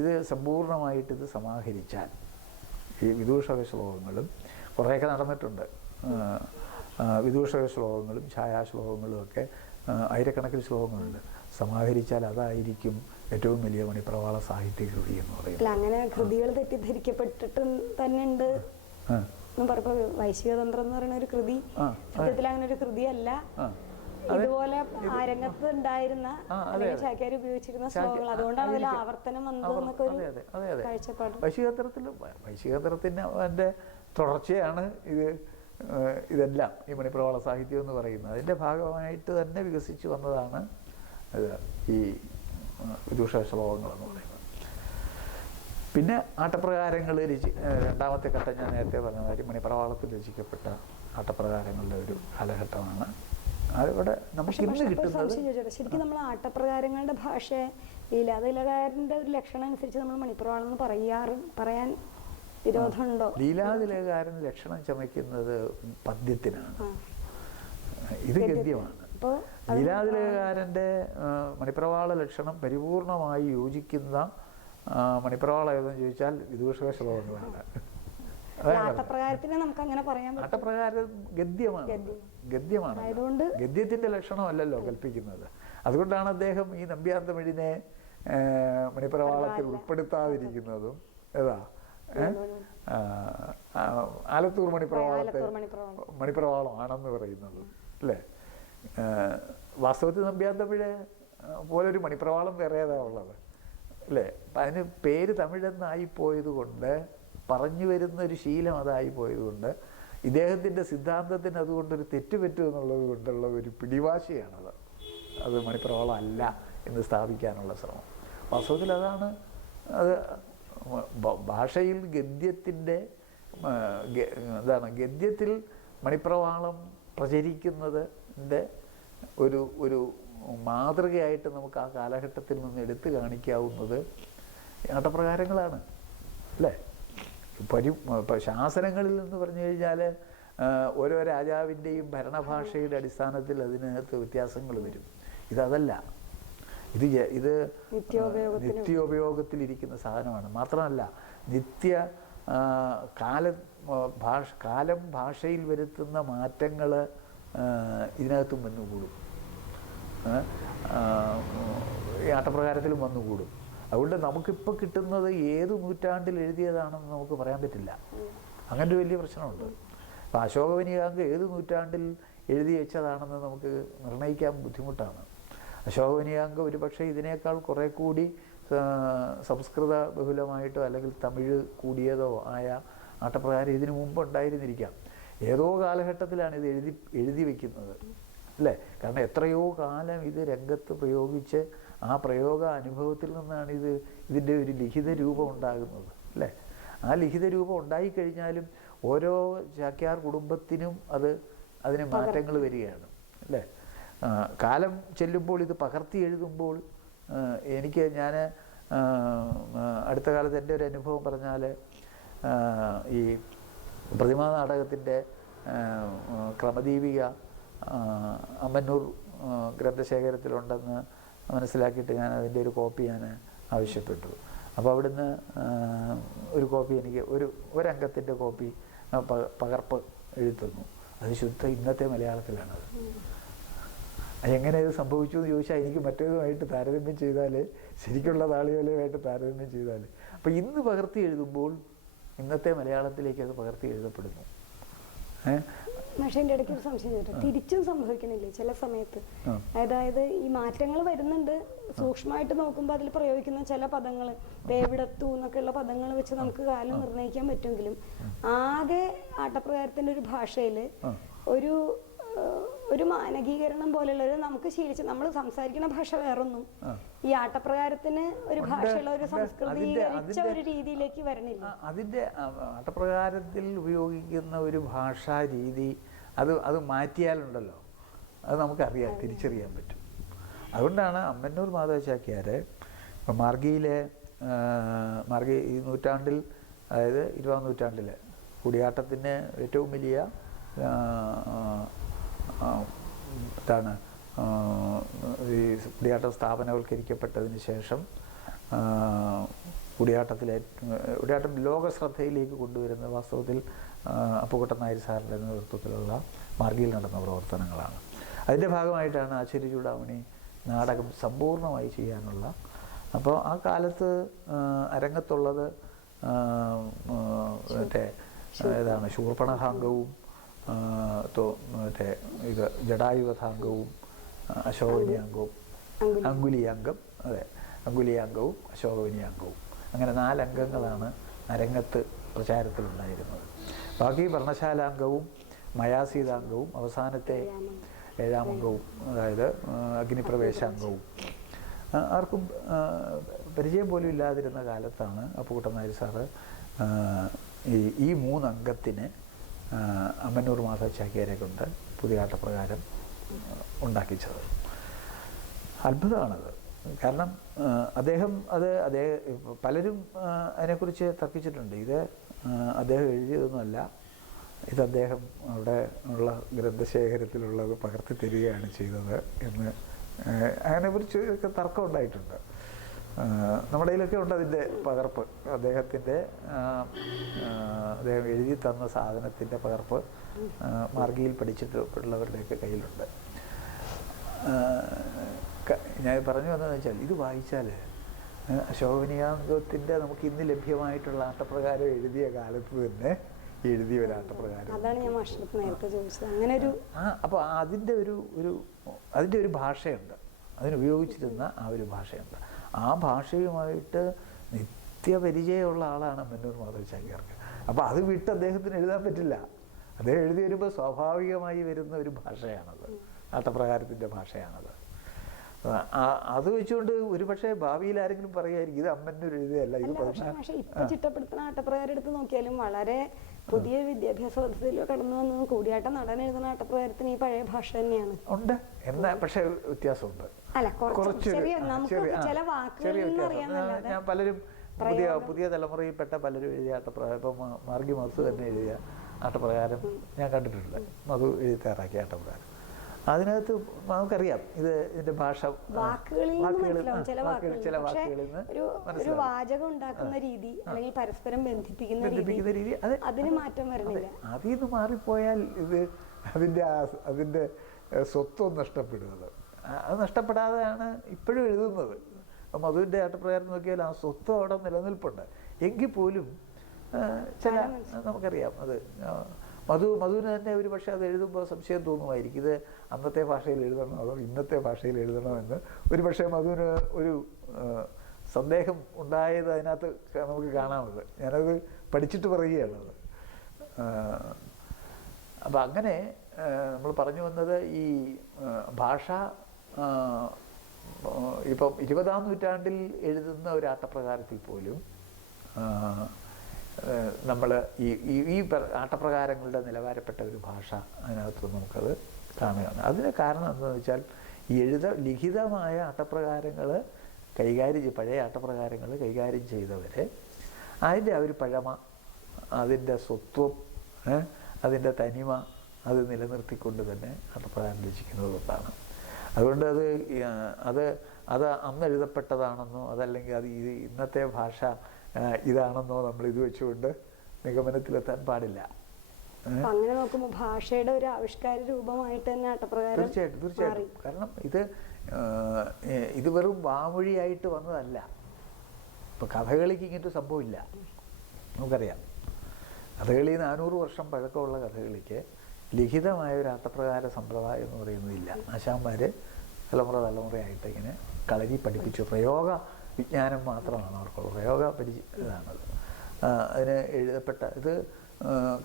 ഇത് സമ്പൂർണ്ണമായിട്ട് ഇത് സമാഹരിച്ചാൽ ഈ വിദൂഷക ശ്ലോകങ്ങളും കുറേയൊക്കെ നടന്നിട്ടുണ്ട്. വിദൂഷക ശ്ലോകങ്ങളും ഛായാശ്ലോകങ്ങളും ഒക്കെ ആയിരക്കണക്കിന് ശ്ലോകങ്ങളുണ്ട്. സമാഹരിച്ചാൽ അതായിരിക്കും ഏറ്റവും വലിയ മണിപ്രവാള സാഹിത്യ കൃതി എന്ന് പറയുന്നത്. അങ്ങനെ കൃതികൾ തെറ്റിദ്ധരിക്കപ്പെട്ടിട്ട് തന്നെ ഉണ്ട്. വൈശികതന്ത്രം എന്ന് പറയുന്ന ഒരു കൃതി സത്യത്തിൽ അങ്ങനെ ഒരു കൃതിയല്ല. ഇതുപോലെ ആ രംഗത്ത് ഉണ്ടായിരുന്ന ചാക്യാർ ഉപയോഗിച്ചിരുന്ന ശ്ലോകങ്ങൾ, അതുകൊണ്ടാണ് അതിൽ ആവർത്തനം വന്നതെന്നൊക്കെ ഒരു കാഴ്ചപ്പാട്. വൈശികതന്ത്രത്തിന് അതിൻ്റെ തുടർച്ചയാണ് ഇതെല്ലാം ഈ മണിപ്രവാള സാഹിത്യം എന്ന് പറയുന്നത്. അതിൻ്റെ ഭാഗമായിട്ട് തന്നെ വികസിച്ചു വന്നതാണ് ഈ വിദൂഷക ശ്ലോകങ്ങളെന്ന് പറയുന്നത്. പിന്നെ ആട്ടപ്രകാരങ്ങൾ രണ്ടാമത്തെ ഘട്ടം ഞാൻ നേരത്തെ പറഞ്ഞ കാര്യം മണിപ്രവാളത്തിൽ രചിക്കപ്പെട്ട ആട്ടപ്രകാരങ്ങളുടെ ഒരു കാലഘട്ടമാണ്. അവിടെ നമുക്ക് ഇന്ന് കിട്ടുന്നത് ശരിക്കും നമ്മൾ ആട്ടപ്രകാരങ്ങളുടെ ഭാഷ ലീലാകാരൻ്റെ ഒരു ലക്ഷണം അനുസരിച്ച് നമ്മൾ മണിപ്രവാളം എന്ന് പറയാൻ വിരോധമുണ്ടോ? ലീലാതിലകാരൻ ലക്ഷണം ചമയ്ക്കുന്നത് പദ്യത്തിനാണ്, ഇത് ഗദ്യമാണ്. ലീലാതിലകാരൻ്റെ മണിപ്രവാള ലക്ഷണം പരിപൂർണമായി യോജിക്കുന്ന മണിപ്രവാളം ഏതെന്ന് ചോദിച്ചാൽ വിദൂഷക ശ്ലോകങ്ങളാണ്. ആട്ടപ്രകാരത്തിന് നമുക്ക് അങ്ങനെ പറയാൻ പറ്റും. ആട്ടപ്രകാരം ഗദ്യമാണ്, ഗദ്യമാണ്. ഗദ്യത്തിന്റെ ലക്ഷണമല്ലല്ലോ കൽപ്പിക്കുന്നത്. അതുകൊണ്ടാണ് അദ്ദേഹം ഈ നമ്പ്യാർതമിഴിനെ മണിപ്രവാളത്തിൽ ഉൾപ്പെടുത്താതിരിക്കുന്നതും. ഏതാ ആലത്തൂർ മണിപ്രവാളമാണെന്ന് പറയുന്നത് അല്ലേ? വാസ്തവത്തിൽ നമ്പ്യാർതമിഴ് പോലൊരു മണിപ്രവാളം വേറെ ഏതാ ഉള്ളത് അല്ലേ? അപ്പം അതിന് പേര് തമിഴെന്നായിപ്പോയത് കൊണ്ട്, പറഞ്ഞു വരുന്ന ഒരു ശീലം അതായിപ്പോയത് കൊണ്ട്, ഇദ്ദേഹത്തിൻ്റെ സിദ്ധാന്തത്തിന് അതുകൊണ്ടൊരു തെറ്റുപറ്റു എന്നുള്ളത് കൊണ്ടുള്ള ഒരു പിടിവാശിയാണത്. അത് മണിപ്രവാളം അല്ല എന്ന് സ്ഥാപിക്കാനുള്ള ശ്രമം. വാസ്തവത്തിൽ അതാണ് അത്. ഭാഷയിൽ ഗദ്യത്തിൻ്റെ എന്താണ്, ഗദ്യത്തിൽ മണിപ്രവാളം പ്രചരിക്കുന്നതിൻ്റെ ഒരു മാതൃകയായിട്ട് നമുക്ക് ആ കാലഘട്ടത്തിൽ നിന്ന് എടുത്തു കാണിക്കാവുന്നത് ആട്ടപ്രകാരങ്ങളാണ് അല്ലേ? ഇപ്പോൾ ശാസനങ്ങളിൽ എന്ന് പറഞ്ഞു കഴിഞ്ഞാൽ ഓരോ രാജാവിൻ്റെയും ഭരണഭാഷയുടെ അടിസ്ഥാനത്തിൽ അതിനകത്ത് വ്യത്യാസങ്ങൾ വരും. ഇതല്ല, ഇത് നിത്യോപയോഗത്തിലിരിക്കുന്ന സാധനമാണ്. മാത്രമല്ല കാലം ഭാഷയിൽ വരുത്തുന്ന മാറ്റങ്ങൾ ഇതിനകത്തും വന്നുകൂടും, ഈ ആട്ടപ്രകാരത്തിലും വന്നുകൂടും. അതുകൊണ്ട് നമുക്കിപ്പോൾ കിട്ടുന്നത് ഏത് നൂറ്റാണ്ടിൽ എഴുതിയതാണെന്ന് നമുക്ക് പറയാൻ പറ്റില്ല. അങ്ങനെ ഒരു വലിയ പ്രശ്നമുണ്ട്. അപ്പോൾ അശോകവനികാംഗം ഏത് നൂറ്റാണ്ടിൽ എഴുതി വെച്ചതാണെന്ന് നമുക്ക് നിർണ്ണയിക്കാൻ ബുദ്ധിമുട്ടാണ്. അശോകവനികാംഗം ഒരു പക്ഷേ ഇതിനേക്കാൾ കുറേ കൂടി സംസ്കൃത ബഹുലമായിട്ടോ അല്ലെങ്കിൽ തമിഴ് കൂടിയതോ ആയ ആട്ടപ്രകാരം ഇതിനു മുമ്പ് ഉണ്ടായിരുന്നിരിക്കാം. ഏതോ കാലഘട്ടത്തിലാണ് ഇത് എഴുതി വയ്ക്കുന്നത് അല്ലേ? കാരണം എത്രയോ കാലം ഇത് രംഗത്ത് പ്രയോഗിച്ച് ആ പ്രയോഗ അനുഭവത്തിൽ നിന്നാണ് ഇതിൻ്റെ ഒരു ലിഖിത രൂപം ഉണ്ടാകുന്നത് അല്ലേ? ആ ലിഖിത രൂപം ഉണ്ടായിക്കഴിഞ്ഞാലും ഓരോ ചാക്യാർ കുടുംബത്തിനും അതിന് മാറ്റങ്ങൾ വരികയാണ് അല്ലേ? കാലം ചെല്ലുമ്പോൾ ഇത് പകർത്തി എഴുതുമ്പോൾ ഞാൻ അടുത്ത കാലത്ത് എൻ്റെ ഒരു അനുഭവം പറഞ്ഞാൽ, ഈ പ്രതിമാ നാടകത്തിൻ്റെ ക്രമദീപിക അമ്മന്നൂർ ഗ്രന്ഥശേഖരത്തിലുണ്ടെന്ന് മനസ്സിലാക്കിയിട്ട് ഞാൻ അതിൻ്റെ ഒരു കോപ്പി ആവശ്യപ്പെട്ടു. അപ്പോൾ അവിടുന്ന് ഒരു കോപ്പി എനിക്ക് ഒരംഗത്തിൻ്റെ കോപ്പി പകർപ്പ് എഴുതുന്നു. അത് ശുദ്ധ ഇന്നത്തെ മലയാളത്തിലാണത്. അതെങ്ങനെ ഇത് സംഭവിച്ചു എന്ന് ചോദിച്ചാൽ എനിക്ക് മറ്റേതുമായിട്ട് താരതമ്യം ചെയ്താൽ, ശരിക്കുള്ള താളിയോലയുമായിട്ട് താരതമ്യം ചെയ്താൽ, അപ്പോൾ ഇന്ന് പകർത്തി എഴുതുമ്പോൾ ഇന്നത്തെ മലയാളത്തിലേക്ക് അത് പകർത്തി എഴുതപ്പെടുന്നു. പക്ഷേ എൻ്റെ ഇടയ്ക്ക് ഒരു സംശയം ചോദിച്ചു, തിരിച്ചും സംഭവിക്കണില്ലേ ചില സമയത്ത്? അതായത് ഈ മാറ്റങ്ങൾ വരുന്നുണ്ട്, സൂക്ഷ്മമായിട്ട് നോക്കുമ്പോൾ അതിൽ പ്രയോഗിക്കുന്ന ചില പദങ്ങൾ, വേവിടത്തു എന്നൊക്കെയുള്ള പദങ്ങൾ വെച്ച് നമുക്ക് കാലം നിർണ്ണയിക്കാൻ പറ്റുമെങ്കിലും ആകെ ആട്ടപ്രകാരത്തിൻ്റെ ഒരു ഭാഷയിൽ ഒരു മാനകീകരണം പോലുള്ളത് നമുക്ക് ശീലിച്ച്, നമ്മൾ സംസാരിക്കുന്ന ഭാഷ വേറൊന്നും ഈ ആട്ടപ്രകാരത്തിന് ഒരു ഭാഷയുള്ള ഒരു സംസ്കൃതീകരിച്ച ഒരു രീതിയിലേക്ക് വരണില്ല. അതിൻ്റെ ആട്ടപ്രകാരത്തിൽ ഉപയോഗിക്കുന്ന ഒരു ഭാഷാ രീതി അത് മാറ്റിയാലുണ്ടല്ലോ അത് നമുക്കറിയാം, തിരിച്ചറിയാൻ പറ്റും. അതുകൊണ്ടാണ് അമ്മന്നൂർ മാധവ ചാക്യാർ മാർഗിയിലെ ഈ നൂറ്റാണ്ടിൽ, അതായത് 20-ാം നൂറ്റാണ്ടിൽ കൂടിയാട്ടത്തിന് ഏറ്റവും വലിയ ഈ കൂടിയാട്ടം സ്ഥാപനവൽക്കരിക്കപ്പെട്ടതിന് ശേഷം കൂടിയാട്ടം ലോകശ്രദ്ധയിലേക്ക് കൊണ്ടുവരുന്ന വാസ്തവത്തിൽ അപ്പുക്കുട്ടൻ നായർ സാറിൻ്റെ നേതൃത്വത്തിലുള്ള മാർഗിയിൽ നടന്ന പ്രവർത്തനങ്ങളാണ്. അതിൻ്റെ ഭാഗമായിട്ടാണ് ആശ്ചര്യ ചൂടാമണി നാടകം സമ്പൂർണ്ണമായി ചെയ്യാനുള്ള. അപ്പോൾ ആ കാലത്ത് അരങ്ങത്തുള്ളത് ശൂർപ്പണഖാംഗവും ജടായുവധാംഗവും അശോകവനിയാംഗവും അങ്കുലിയാംഗവും അശോകവനിയാംഗവും, അങ്ങനെ 4 അംഗങ്ങളാണ് അരങ്ങത്ത് പ്രചാരത്തിലുണ്ടായിരുന്നത്. ബാക്കി വർണ്ണശാലാംഗവും മയാസീതാംഗവും അവസാനത്തെ 7-ാം അംഗവും, അതായത് അഗ്നിപ്രവേശാംഗവും ആർക്കും പരിചയം പോലും ഇല്ലാതിരുന്ന കാലത്താണ് അപ്പുക്കുട്ടൻ നായർ സാറ് ഈ 3 അംഗത്തിന് അമ്മന്നൂർ മാധവ ചാക്യാരെ കൊണ്ട് പുതിയ ആട്ടപ്രകാരം ഉണ്ടാക്കിച്ചത്. അത്ഭുതമാണത്. കാരണം അദ്ദേഹം പലരും അതിനെക്കുറിച്ച് തർക്കിച്ചിട്ടുണ്ട്. ഇത് അദ്ദേഹം എഴുതിയതൊന്നുമല്ല, ഇത് അദ്ദേഹം അവിടെ ഉള്ള ഗ്രന്ഥശേഖരത്തിലുള്ളത് പകർത്തി തരികയാണ് ചെയ്തത് എന്ന് അതിനെക്കുറിച്ച് തർക്കം ഉണ്ടായിട്ടുണ്ട്. നമ്മുടെ കയ്യിലൊക്കെ ഉണ്ട് അതിൻ്റെ പകർപ്പ്. അദ്ദേഹം എഴുതി തന്ന സാധനത്തിൻ്റെ പകർപ്പ് മാർഗിയിൽ പഠിച്ചിട്ടുള്ളവരുടെയൊക്കെ കയ്യിലുണ്ട്. ഞാൻ പറഞ്ഞു വന്നതെന്ന് വെച്ചാൽ, ഇത് വായിച്ചാൽ അശോകനിയാങ്കത്തിൻ്റെ നമുക്ക് ഇന്ന് ലഭ്യമായിട്ടുള്ള ആട്ടപ്രകാരം എഴുതിയ കാലത്ത് തന്നെ എഴുതിയ ഒരു ആട്ടപ്രകാരം. അതാണ് ഞാൻ മാഷിനടുത്ത് നേരത്തെ ചോദിച്ചത്. അങ്ങനെ ഒരു അപ്പോൾ അതിൻ്റെ ഒരു ഭാഷയുണ്ട്, അതിനുപയോഗിച്ചിരുന്ന ആ ഒരു ഭാഷയുണ്ട്. ആ ഭാഷയുമായിട്ട് നിത്യപരിചയമുള്ള ആളാണ് മന്നൂർ മാധവ് ചാക്യാർക്ക്. അപ്പോൾ അത് വിട്ട് അദ്ദേഹത്തിന് എഴുതാൻ പറ്റില്ല. അദ്ദേഹം എഴുതി വരുമ്പോൾ സ്വാഭാവികമായി വരുന്ന ഒരു ഭാഷയാണത്, ആട്ടപ്രകാരത്തിൻ്റെ ഭാഷയാണത്. അത് വെച്ചുകൊണ്ട് ഒരുപക്ഷെ ഭാവിയിൽ ആരെങ്കിലും പറയുമായിരിക്കും ഇത് അമ്മന്നൂർ എഴുതിയല്ല, ഇത് ഇപ്പൊ ചിട്ടപ്പെടുത്തുന്ന ആട്ടപ്രകാരം എടുത്ത് നോക്കിയാലും വളരെ പുതിയ വിദ്യാഭ്യാസ പദ്ധതിയിൽ കടന്നു വന്നത് കൂടിയാട്ടം നടൻ എഴുതുന്ന ആട്ടപ്രകാരത്തിന് ഈ പഴയ ഭാഷ തന്നെയാണ് ഉണ്ട്. എന്നാ പക്ഷെ വ്യത്യാസമുണ്ട്. അല്ല, കുറച്ച് ചില വാക്കുകളിൽ ഞാൻ പലരും പുതിയ തലമുറയിൽപ്പെട്ട പലരും എഴുതിയ ആട്ടപ്രകാരം, ഇപ്പം മാർഗി മധു തന്നെ എഴുതിയ ആട്ടപ്രകാരം ഞാൻ കണ്ടിട്ടുണ്ട്. മധു എഴുതി തയ്യാറാക്കിയ ആട്ടപ്രകാരം. അതിനകത്ത് നമുക്കറിയാം ഇതിന്റെ ഭാഷ, ചില വാക്കുകളിൽ നിന്ന് ഒരു വാചകം ഉണ്ടാക്കുന്ന രീതി അല്ലെങ്കിൽ പരസ്പരം ബന്ധിപ്പിക്കുന്ന രീതി, അതിന് മാറ്റം വരുന്നില്ല. അതിൽ നിന്ന് മാറിപ്പോയാൽ ഇത് അതിന്റെ സ്വത്വം നഷ്ടപ്പെടുന്നത്. അത് നഷ്ടപ്പെടാതെയാണ് ഇപ്പോഴും എഴുതുന്നത്. മധുവിൻ്റെ ആട്ടപ്രകാരം നോക്കിയാൽ ആ സ്വത്വം അവിടെ നിലനിൽപ്പുണ്ട്. എങ്കിൽ പോലും നമുക്കറിയാം അത് മധുവിന് തന്നെ ഒരു പക്ഷേ അത് എഴുതുമ്പോൾ സംശയം തോന്നുമായിരിക്കും, ഇത് അന്നത്തെ ഭാഷയിൽ എഴുതണോ അതോ ഇന്നത്തെ ഭാഷയിൽ എഴുതണോ എന്ന്. ഒരു പക്ഷേ മധുവിന് ഒരു സന്ദേഹം ഉണ്ടായത് അതിനകത്ത് നമുക്ക് കാണാമത്. ഞാനത് പഠിച്ചിട്ട് പറയുകയാണത്. അപ്പം അങ്ങനെ നമ്മൾ പറഞ്ഞു വന്നത് ഈ ഭാഷ ഇപ്പം 20-ാം നൂറ്റാണ്ടിൽ എഴുതുന്ന ഒരു ആട്ടപ്രകാരത്തിൽ പോലും നമ്മൾ ഈ ആട്ടപ്രകാരങ്ങളുടെ നിലവാരപ്പെട്ട ഒരു ഭാഷ അതിനകത്ത് നമുക്കത് കാണുകയാണ്. അതിന് കാരണം എന്താണെന്ന് വെച്ചാൽ ഈ ലിഖിതമായ ആട്ടപ്രകാരങ്ങൾ പഴയ ആട്ടപ്രകാരങ്ങൾ കൈകാര്യം ചെയ്തവരെ അതിൻ്റെ ആ ഒരു പഴമ, അതിൻ്റെ സ്വത്വം, അതിൻ്റെ തനിമ അത് നിലനിർത്തിക്കൊണ്ട് തന്നെ ആട്ടപ്രകാരം രചിക്കുന്നതുകൊണ്ടാണ്. അതുകൊണ്ട് അത് അന്ന് എഴുതപ്പെട്ടതാണെന്നോ അതല്ലെങ്കിൽ അത് ഇന്നത്തെ ഭാഷ ഇതാണെന്നോ നമ്മൾ ഇത് വെച്ചുകൊണ്ട് നിഗമനത്തിലെത്താൻ പാടില്ല. അങ്ങനെ നോക്കുമ്പോൾ ഭാഷയുടെ ഒരു ആവിഷ്കാര രൂപമായിട്ട് തന്നെ ആട്ടപ്രകാരം തീർച്ചയായിട്ടും. കാരണം ഇത് വെറും വാമൊഴിയായിട്ട് വന്നതല്ല. ഇപ്പം കഥകളിക്ക് ഇങ്ങനത്തെ സംഭവമില്ല. നമുക്കറിയാം, കഥകളി 400 വർഷം പഴക്കമുള്ള കഥകളിക്ക് ലിഖിതമായ ഒരു ആട്ടപ്രകാര സമ്പ്രദായം എന്ന് പറയുന്നതില്ല. ആശാന്മാർ തലമുറയായിട്ട് ഇങ്ങനെ കളരി പഠിപ്പിച്ചു. പ്രയോഗ വിജ്ഞാനം മാത്രമാണ് അവർക്കുള്ളത്, പ്രയോഗ ഇതാണത്. അതിന് എഴുതപ്പെട്ട ഇത്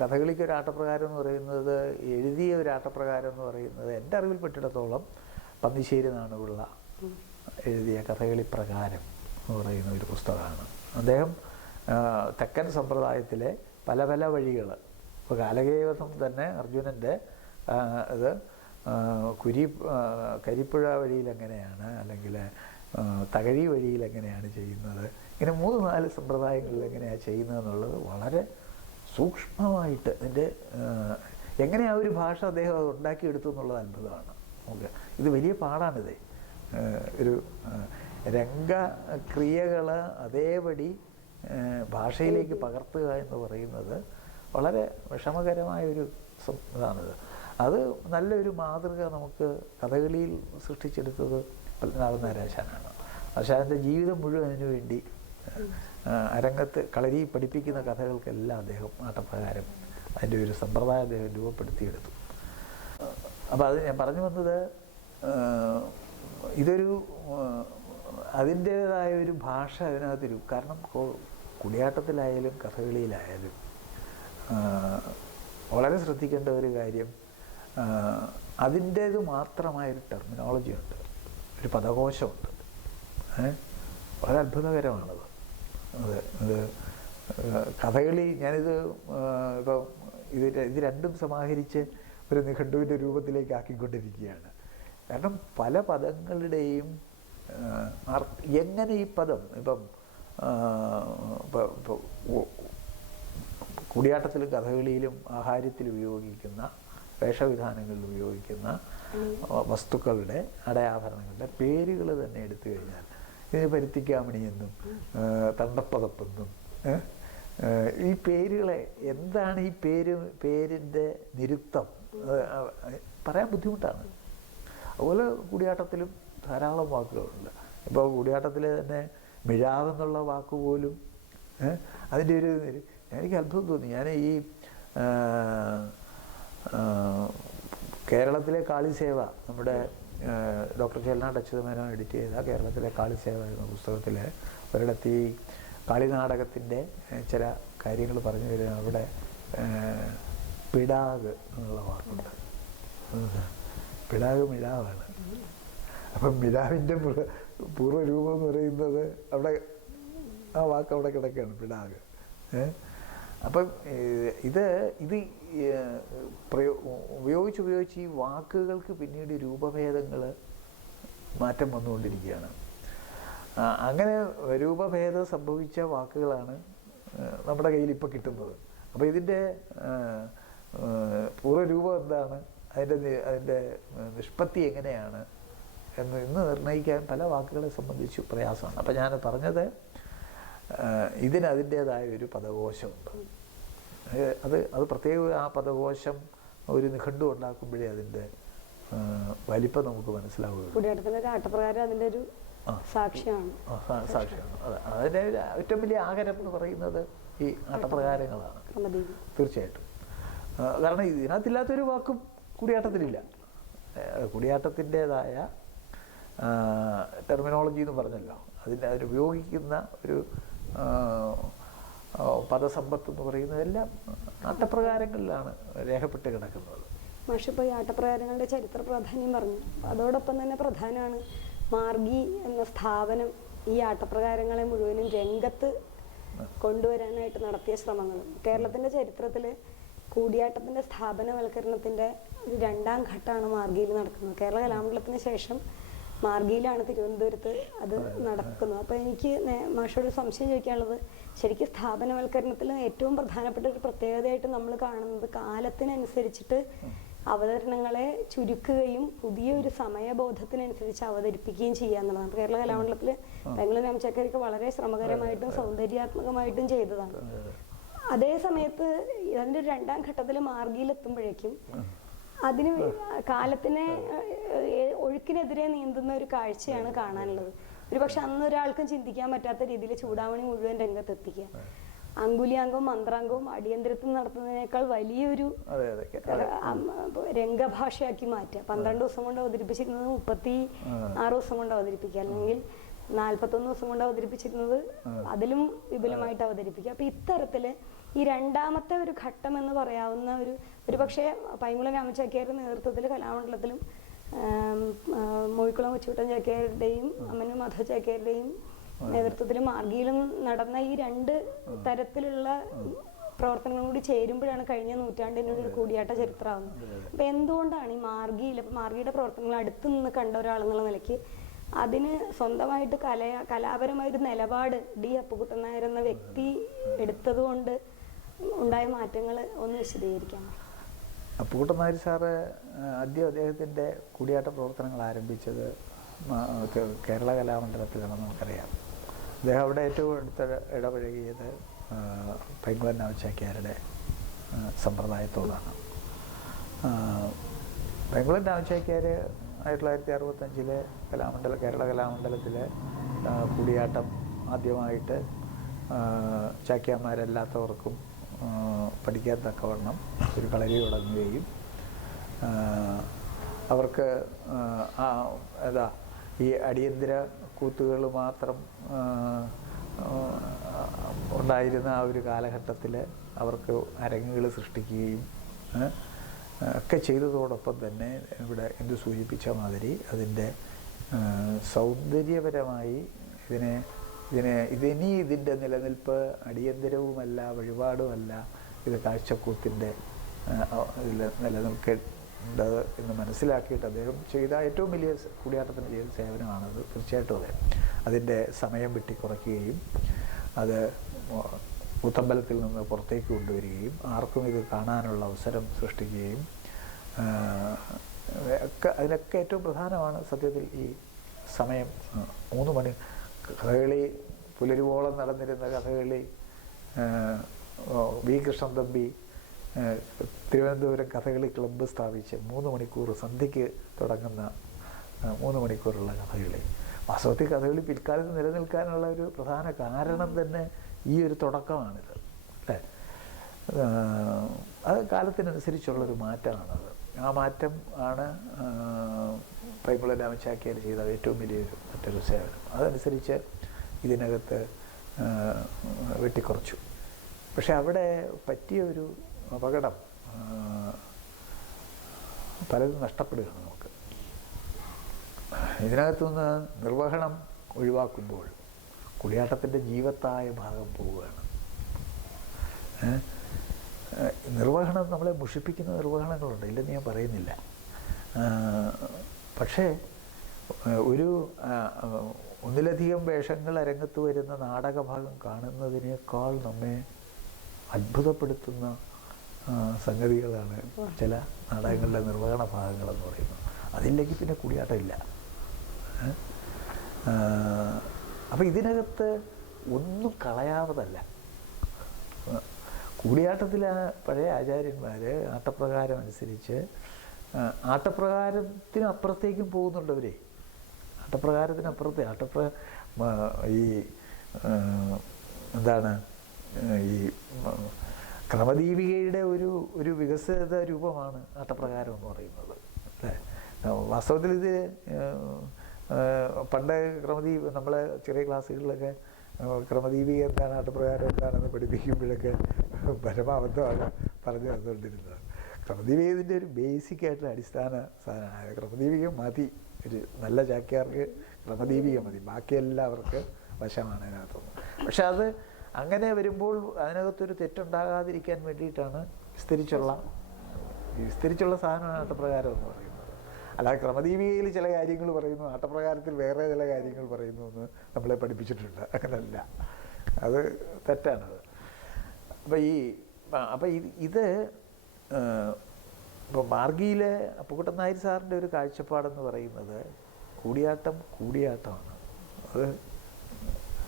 കഥകളിക്ക് ഒരു ആട്ടപ്രകാരം എന്ന് പറയുന്നത്, എഴുതിയ ഒരു ആട്ടപ്രകാരം എന്ന് പറയുന്നത് എൻ്റെ അറിവിൽപ്പെട്ടിടത്തോളം പന്നിശ്ശേരി നാണുപിള്ള എഴുതിയ കഥകളി പ്രകാരം എന്ന് പറയുന്ന ഒരു പുസ്തകമാണ്. അദ്ദേഹം തെക്കൻ സമ്പ്രദായത്തിലെ പല പല വഴികൾ, ഇപ്പോൾ കാലകേവസം തന്നെ അർജുനൻ്റെ ഇത് കരിപ്പുഴ വഴിയിൽ എങ്ങനെയാണ്, അല്ലെങ്കിൽ തകഴി വഴിയിൽ എങ്ങനെയാണ് ചെയ്യുന്നത്, ഇങ്ങനെ 3-4 സമ്പ്രദായങ്ങളിൽ എങ്ങനെയാണ് ചെയ്യുന്നതെന്നുള്ളത് വളരെ സൂക്ഷ്മമായിട്ട് അതിൻ്റെ എങ്ങനെ ആ ഒരു ഭാഷ അദ്ദേഹം അത് ഉണ്ടാക്കിയെടുത്തു എന്നുള്ളത് അത്ഭുതമാണ്. നമുക്ക് ഇത് വലിയ പാടാണിത്. ഒരു രംഗക്രിയകൾ അതേപടി ഭാഷയിലേക്ക് പകർത്തുക എന്ന് പറയുന്നത് വളരെ വിഷമകരമായൊരു ഇതാണിത്. അത് നല്ലൊരു മാതൃക നമുക്ക് കഥകളിയിൽ സൃഷ്ടിച്ചെടുത്തത് പത്മനാഭൻ നാരായണാണ്. ആശാൻ്റെ ജീവിതം മുഴുവൻ അതിനു വേണ്ടി അരങ്ങത്ത് കളരി പഠിപ്പിക്കുന്ന കഥകൾക്കെല്ലാം അദ്ദേഹം ആട്ടപ്രകാരം അതിൻ്റെ ഒരു സമ്പ്രദായം അദ്ദേഹം രൂപപ്പെടുത്തിയെടുത്തു. അപ്പോൾ അത് ഞാൻ പറഞ്ഞു വന്നത്, ഇതൊരു അതിൻ്റേതായ ഒരു ഭാഷ അതിനകത്ത് കാരണം കുടിയാട്ടത്തിലായാലും കഥകളിയിലായാലും വളരെ ശ്രദ്ധിക്കേണ്ട ഒരു കാര്യം, അതിൻ്റേത് മാത്രമായൊരു ടെർമിനോളജി ഉണ്ട്, ഒരു പദകോശമുണ്ട്. വളരെ അത്ഭുതകരമാണത്. അത് കഥകളി ഞാനിത് ഇപ്പം ഇത് രണ്ടും സമാഹരിച്ച് ഒരു നിഘണ്ടുവിൻ്റെ രൂപത്തിലേക്ക് ആക്കിക്കൊണ്ടിരിക്കുകയാണ്. കാരണം പല പദങ്ങളുടെയും എങ്ങനെ ഈ പദം ഇപ്പം കൂടിയാട്ടത്തിലും കഥകളിയിലും ആഹാര്യത്തിലും ഉപയോഗിക്കുന്ന വേഷവിധാനങ്ങളിൽ ഉപയോഗിക്കുന്ന വസ്തുക്കളുടെ അടയാഭരണങ്ങളുടെ പേരുകൾ തന്നെ എടുത്തു കഴിഞ്ഞാൽ ഇതിന് പരുത്തിക്കാമണിയെന്നും തണ്ടപ്പതപ്പെന്നും ഈ പേരുകളെ എന്താണ് ഈ പേരിൻ്റെ നിരുക്തം പറയാൻ ബുദ്ധിമുട്ടാണ്. അതുപോലെ കൂടിയാട്ടത്തിലും ധാരാളം വാക്കുകളുണ്ട്. ഇപ്പോൾ കൂടിയാട്ടത്തിലെ തന്നെ മിഴാവെന്നുള്ള വാക്ക് പോലും അതിൻ്റെ ഒരു എനിക്ക് അത്ഭുതം തോന്നി. ഞാൻ ഈ കേരളത്തിലെ കാളിസേവ നമ്മുടെ ഡോക്ടർ ചെല്ലാണ്ട് അച്യുതമേനോൻ എഡിറ്റ് ചെയ്ത കേരളത്തിലെ കാളിസേവ എന്ന പുസ്തകത്തിൽ ഒരിടത്ത് ഈ കാളിനാടകത്തിൻ്റെ ചില കാര്യങ്ങൾ പറഞ്ഞു തരുക. അവിടെ പിടാഗ് എന്നുള്ള വാക്കുണ്ട്. പിടാഗ് മിഴാവാണ്. അപ്പം മിഴാവിൻ്റെ പൂർവ്വരൂപം എന്ന് പറയുന്നത് അവിടെ ആ വാക്ക് അവിടെ കിടക്കുകയാണ്, പിടാഗ്. അപ്പം ഇത് ഉപയോഗിച്ച് ഈ വാക്കുകൾക്ക് പിന്നീട് രൂപഭേദങ്ങൾ മാറ്റം വന്നുകൊണ്ടിരിക്കുകയാണ്. അങ്ങനെ രൂപഭേദം സംഭവിച്ച വാക്കുകളാണ് നമ്മുടെ കയ്യിൽ ഇപ്പോൾ കിട്ടുന്നത്. അപ്പോൾ ഇതിൻ്റെ പൂർവ്വരൂപം എന്താണ്, അതിൻ്റെ നിഷ്പത്തി എങ്ങനെയാണ് എന്ന് ഇന്ന് നിർണ്ണയിക്കാൻ പല വാക്കുകളെ സംബന്ധിച്ച് പ്രയാസമാണ്. അപ്പം ഞാൻ പറഞ്ഞത് ഇതിന് അതിൻ്റേതായ ഒരു പദകോശമുണ്ട്. അത് പ്രത്യേക ആ പദകോശം ഒരു നിഘണ്ടു ഉണ്ടാക്കുമ്പോഴേ അതിൻ്റെ വലിപ്പം നമുക്ക് മനസ്സിലാവുകയുള്ളൂ. കൂടിയാട്ടത്തിലെ ആട്ടപ്രകാരം അതിൻ്റെ ഒരു സാക്ഷ്യമാണ്. അതെ, അതിൻ്റെ ഏറ്റവും വലിയ ആകരം എന്ന് പറയുന്നത് ഈ ആട്ടപ്രകാരങ്ങളാണ് തീർച്ചയായിട്ടും. കാരണം ഇതിനകത്തില്ലാത്തൊരു വാക്കും കൂടിയാട്ടത്തിലില്ല. കൂടിയാട്ടത്തിൻ്റേതായ ടെർമിനോളജി എന്ന് പറഞ്ഞല്ലോ, അതിനുപയോഗിക്കുന്ന ഒരു പദസമ്പത്ത് എന്ന് പറയുന്നതെല്ലാം ആട്ടപ്രകാരങ്ങളിലാണ് രേഖപ്പെട്ട് കിടക്കുന്നത്. മാഷ് ഇപ്പോൾ ഈ ആട്ടപ്രകാരങ്ങളുടെ ചരിത്ര പ്രാധാന്യം പറഞ്ഞു. അതോടൊപ്പം തന്നെ പ്രധാനമാണ് മാർഗി എന്ന സ്ഥാപനം ഈ ആട്ടപ്രകാരങ്ങളെ മുഴുവനും രംഗത്ത് കൊണ്ടുവരാനായിട്ട് നടത്തിയ ശ്രമങ്ങളും. കേരളത്തിൻ്റെ ചരിത്രത്തിൽ കൂടിയാട്ടത്തിൻ്റെ സ്ഥാപനവൽക്കരണത്തിൻ്റെ ഒരു രണ്ടാം ഘട്ടമാണ് മാർഗിയിൽ നടക്കുന്നത്. കേരള കലാമണ്ഡലത്തിന് ശേഷം മാർഗിയിലാണ് തിരുവനന്തപുരത്ത് അത് നടക്കുന്നത്. അപ്പോൾ എനിക്ക് മാഷോട് സംശയം ചോദിക്കാനുള്ളത്, ശരിക്കും സ്ഥാപനവൽക്കരണത്തിൽ ഏറ്റവും പ്രധാനപ്പെട്ട ഒരു പ്രത്യേകതയായിട്ട് നമ്മൾ കാണുന്നത് കാലത്തിനനുസരിച്ചിട്ട് അവതരണങ്ങളെ ചുരുക്കുകയും പുതിയൊരു സമയബോധത്തിനനുസരിച്ച് അവതരിപ്പിക്കുകയും ചെയ്യുക എന്നുള്ളതാണ്. കേരള കലാമണ്ഡലത്തിൽ ബാംഗ്ലൂർ രാമചാക്കരിക്ക് വളരെ ശ്രമകരമായിട്ടും സൗന്ദര്യാത്മകമായിട്ടും ചെയ്തതാണ്. അതേ സമയത്ത് അതിൻ്റെ രണ്ടാം ഘട്ടത്തിൽ മാർഗിയിലെത്തുമ്പോഴേക്കും അതിന് കാലത്തിനെ ഒഴുക്കിനെതിരെ നീന്തുന്ന ഒരു കാഴ്ചയാണ് കാണാനുള്ളത്. ഒരുപക്ഷെ അന്ന് ഒരാൾക്കും ചിന്തിക്കാൻ പറ്റാത്ത രീതിയിൽ ചൂടാമണി മുഴുവൻ രംഗത്തെത്തിക്കുക, അങ്കുലിയാങ്കവും മന്ത്രാങ്കവും അടിയന്തരത്തിൽ നടത്തുന്നതിനേക്കാൾ വലിയൊരു രംഗഭാഷയാക്കി മാറ്റുക. 12 ദിവസം കൊണ്ട് അവതരിപ്പിച്ചിരുന്നത് 36 ദിവസം കൊണ്ട് അവതരിപ്പിക്കുക, അല്ലെങ്കിൽ 41 ദിവസം കൊണ്ട് അവതരിപ്പിച്ചിരുന്നത് അതിലും വിപുലമായിട്ട് അവതരിപ്പിക്കുക. അപ്പം ഇത്തരത്തിൽ ഈ രണ്ടാമത്തെ ഒരു ഘട്ടം എന്ന് പറയാവുന്ന ഒരു പക്ഷേ പൈങ്കുളം രാമചാക്യാരുടെ നേതൃത്വത്തിൽ കലാമണ്ഡലത്തിലും മൂഴിക്കുളം കൊച്ചുകുട്ടൻ ചാക്യാരുടെയും അമ്മന്നൂർ മാധവ ചാക്യാരുടെയും നേതൃത്വത്തിൽ മാർഗിയിലും നടന്ന ഈ രണ്ട് തരത്തിലുള്ള പ്രവർത്തനങ്ങളും കൂടി ചേരുമ്പോഴാണ് കഴിഞ്ഞ നൂറ്റാണ്ടിൻ്റെ ഒരു കൂടിയാട്ട ചരിത്രമാകുന്നത്. അപ്പം എന്തുകൊണ്ടാണ് ഈ മാർഗിയിൽ, അപ്പം മാർഗിയുടെ പ്രവർത്തനങ്ങൾ അടുത്ത് നിന്ന് കണ്ട ഒരാളെന്നുള്ള നിലയ്ക്ക് അതിന് സ്വന്തമായിട്ട് കലാപരമായൊരു നിലപാട് ഡി അപ്പുകുട്ടൻ നായർ എന്ന വ്യക്തി എടുത്തതുകൊണ്ട് ഉണ്ടായ മാറ്റങ്ങൾ ഒന്ന് വിശദീകരിക്കാം. അപ്പുകുട്ടൻ നായർ സാറ് ആദ്യം അദ്ദേഹത്തിൻ്റെ കൂടിയാട്ട പ്രവർത്തനങ്ങൾ ആരംഭിച്ചത് കേരള കലാമണ്ഡലത്തിലാണെന്ന് നമുക്കറിയാം. അദ്ദേഹം അവിടെ ഏറ്റവും അടുത്ത് ഇടപഴകിയത് പൈങ്കുളം രാമചാക്യാരുടെ സമ്പ്രദായത്തോടാണ്. പൈങ്കുളം രാമചാക്യാർ 1965 കേരള കലാമണ്ഡലത്തിലെ കൂടിയാട്ടം ആദ്യമായിട്ട് ചാക്യാന്മാരല്ലാത്തവർക്കും പഠിക്കാൻ തക്കവണ്ണം ഒരു കളരി തുടങ്ങുകയും അവർക്ക് ഈ അടിയന്തര കൂത്തുകൾ മാത്രം ഉണ്ടായിരുന്ന ആ ഒരു കാലഘട്ടത്തിൽ അവർക്ക് അരങ്ങുകൾ സൃഷ്ടിക്കുകയും ഒക്കെ ചെയ്തതോടൊപ്പം തന്നെ ഇവിടെ എന്ത് സൂചിപ്പിച്ച മാതിരി അതിൻ്റെ സൗന്ദര്യപരമായി ഇതിൻ്റെ നിലനിൽപ്പ് അടിയന്തരവുമല്ല, വഴിപാടുമല്ല, ഇത് കാഴ്ചക്കൂത്തിൻ്റെ ഇതിൽ അത് എന്ന് മനസ്സിലാക്കിയിട്ട് അദ്ദേഹം ചെയ്ത ഏറ്റവും വലിയ കൂടിയാട്ടത്തിന് ചെയ്ത സേവനമാണത്. തീർച്ചയായിട്ടും അതെ. അതിൻ്റെ സമയം വെട്ടിക്കുറയ്ക്കുകയും അത് കൂത്തമ്പലത്തിൽ നിന്ന് പുറത്തേക്ക് കൊണ്ടുവരികയും ആർക്കും ഇത് കാണാനുള്ള അവസരം സൃഷ്ടിക്കുകയും ഒക്കെ അതിലൊക്കെ ഏറ്റവും പ്രധാനമാണ് സത്യത്തിൽ ഈ സമയം. 3 മണി കഥകളി പുലരുവോളം നടന്നിരുന്ന കഥകളി വി കൃഷ്ണൻ തമ്പി തിരുവനന്തപുരം കഥകളി ക്ലബ്ബ് സ്ഥാപിച്ച് 3 മണിക്കൂർ സന്ധ്യയ്ക്ക് തുടങ്ങുന്ന 3 മണിക്കൂറുള്ള കഥകളി. വാസ്തവത്തിൽ കഥകളി പിൽക്കാലത്ത് നിലനിൽക്കാനുള്ള ഒരു പ്രധാന കാരണം തന്നെ ഈ ഒരു തുടക്കമാണിത് അല്ലേ. അത് കാലത്തിനനുസരിച്ചുള്ളൊരു മാറ്റമാണത്. ആ മാറ്റം ആണ് പൈമ്പുള്ള രാമചാക്യാർ ചെയ്ത ഏറ്റവും വലിയൊരു മറ്റൊരു സേവനം. അതനുസരിച്ച് ഇതിനകത്ത് വെട്ടിക്കുറച്ചു. പക്ഷെ അവിടെ പറ്റിയ ഒരു അപകടം പലതും നഷ്ടപ്പെടുകയാണ് നമുക്ക്. ഇതിനകത്തുനിന്ന് നിർവഹണം ഒഴിവാക്കുമ്പോൾ കൂടിയാട്ടത്തിൻ്റെ ജീവത്തായ ഭാഗം പോവുകയാണ്. നിർവഹണം നമ്മളെ മുഷിപ്പിക്കുന്ന നിർവഹണങ്ങളുണ്ട്, ഇല്ലെന്ന് ഞാൻ പറയുന്നില്ല. പക്ഷേ ഒരു ഒന്നിലധികം വേഷങ്ങൾ അരങ്ങത്ത് വരുന്ന നാടകഭാഗം കാണുന്നതിനേക്കാൾ നമ്മെ അത്ഭുതപ്പെടുത്തുന്ന സംഗതികളാണ് ചില നാടകങ്ങളുടെ നിർവഹണ ഭാഗങ്ങളെന്ന് പറയുന്നത്. അതില്ലെങ്കിൽ പിന്നെ കൂടിയാട്ടമില്ല. അപ്പം ഇതിനകത്ത് ഒന്നും കളയാവതല്ല. കൂടിയാട്ടത്തിൽ പഴയ ആചാര്യന്മാർ ആട്ടപ്രകാരം അനുസരിച്ച് ആട്ടപ്രകാരത്തിനപ്പുറത്തേക്കും പോകുന്നുണ്ടവരെ. ആട്ടപ്രകാരത്തിനപ്പുറത്തെ ഈ എന്താണ് ഈ ക്രമദീപികയുടെ ഒരു വികസിത രൂപമാണ് ആട്ടപ്രകാരം എന്ന് പറയുന്നത് അല്ലേ. വാസ്തവത്തിൽ ഇത് പണ്ട് നമ്മളെ ചെറിയ ക്ലാസ്സുകളിലൊക്കെ ക്രമദീപിക എന്താണ് ആട്ടപ്രകാരം എന്താണെന്ന് പഠിപ്പിക്കുമ്പോഴൊക്കെ പരമാബദ്ധമാണ് പറഞ്ഞു തന്നുകൊണ്ടിരുന്നത്. ക്രമദീപിക ഇതിൻ്റെ ഒരു ബേസിക്കായിട്ടുള്ള അടിസ്ഥാന സാധനമാണ്. ക്രമദീപിക മതി, ഒരു നല്ല ചാക്യാർക്ക് ക്രമദീപിക മതി, ബാക്കിയെല്ലാവർക്ക് വശമാണ് അതിനകത്തൊന്നും. പക്ഷെ അത് അങ്ങനെ വരുമ്പോൾ അതിനകത്തൊരു തെറ്റുണ്ടാകാതിരിക്കാൻ വേണ്ടിയിട്ടാണ് വിസ്തരിച്ചുള്ള സാധനമാണ് ആട്ടപ്രകാരം എന്ന് പറയുന്നത്. അല്ലാതെ ക്രമദീപികയിൽ ചില കാര്യങ്ങൾ പറയുന്നു, ആട്ടപ്രകാരത്തിൽ വേറെ ചില കാര്യങ്ങൾ പറയുന്നു എന്ന് നമ്മളെ പഠിപ്പിച്ചിട്ടുണ്ട്. അങ്ങനല്ല, അത് തെറ്റാണത്. അപ്പം ഇത് ഇപ്പോൾ മാർഗിയിലെ അപ്പുക്കുട്ടൻ നായർ സാറിൻ്റെ ഒരു കാഴ്ചപ്പാടെന്ന് പറയുന്നത് കൂടിയാട്ടമാണ്. അത്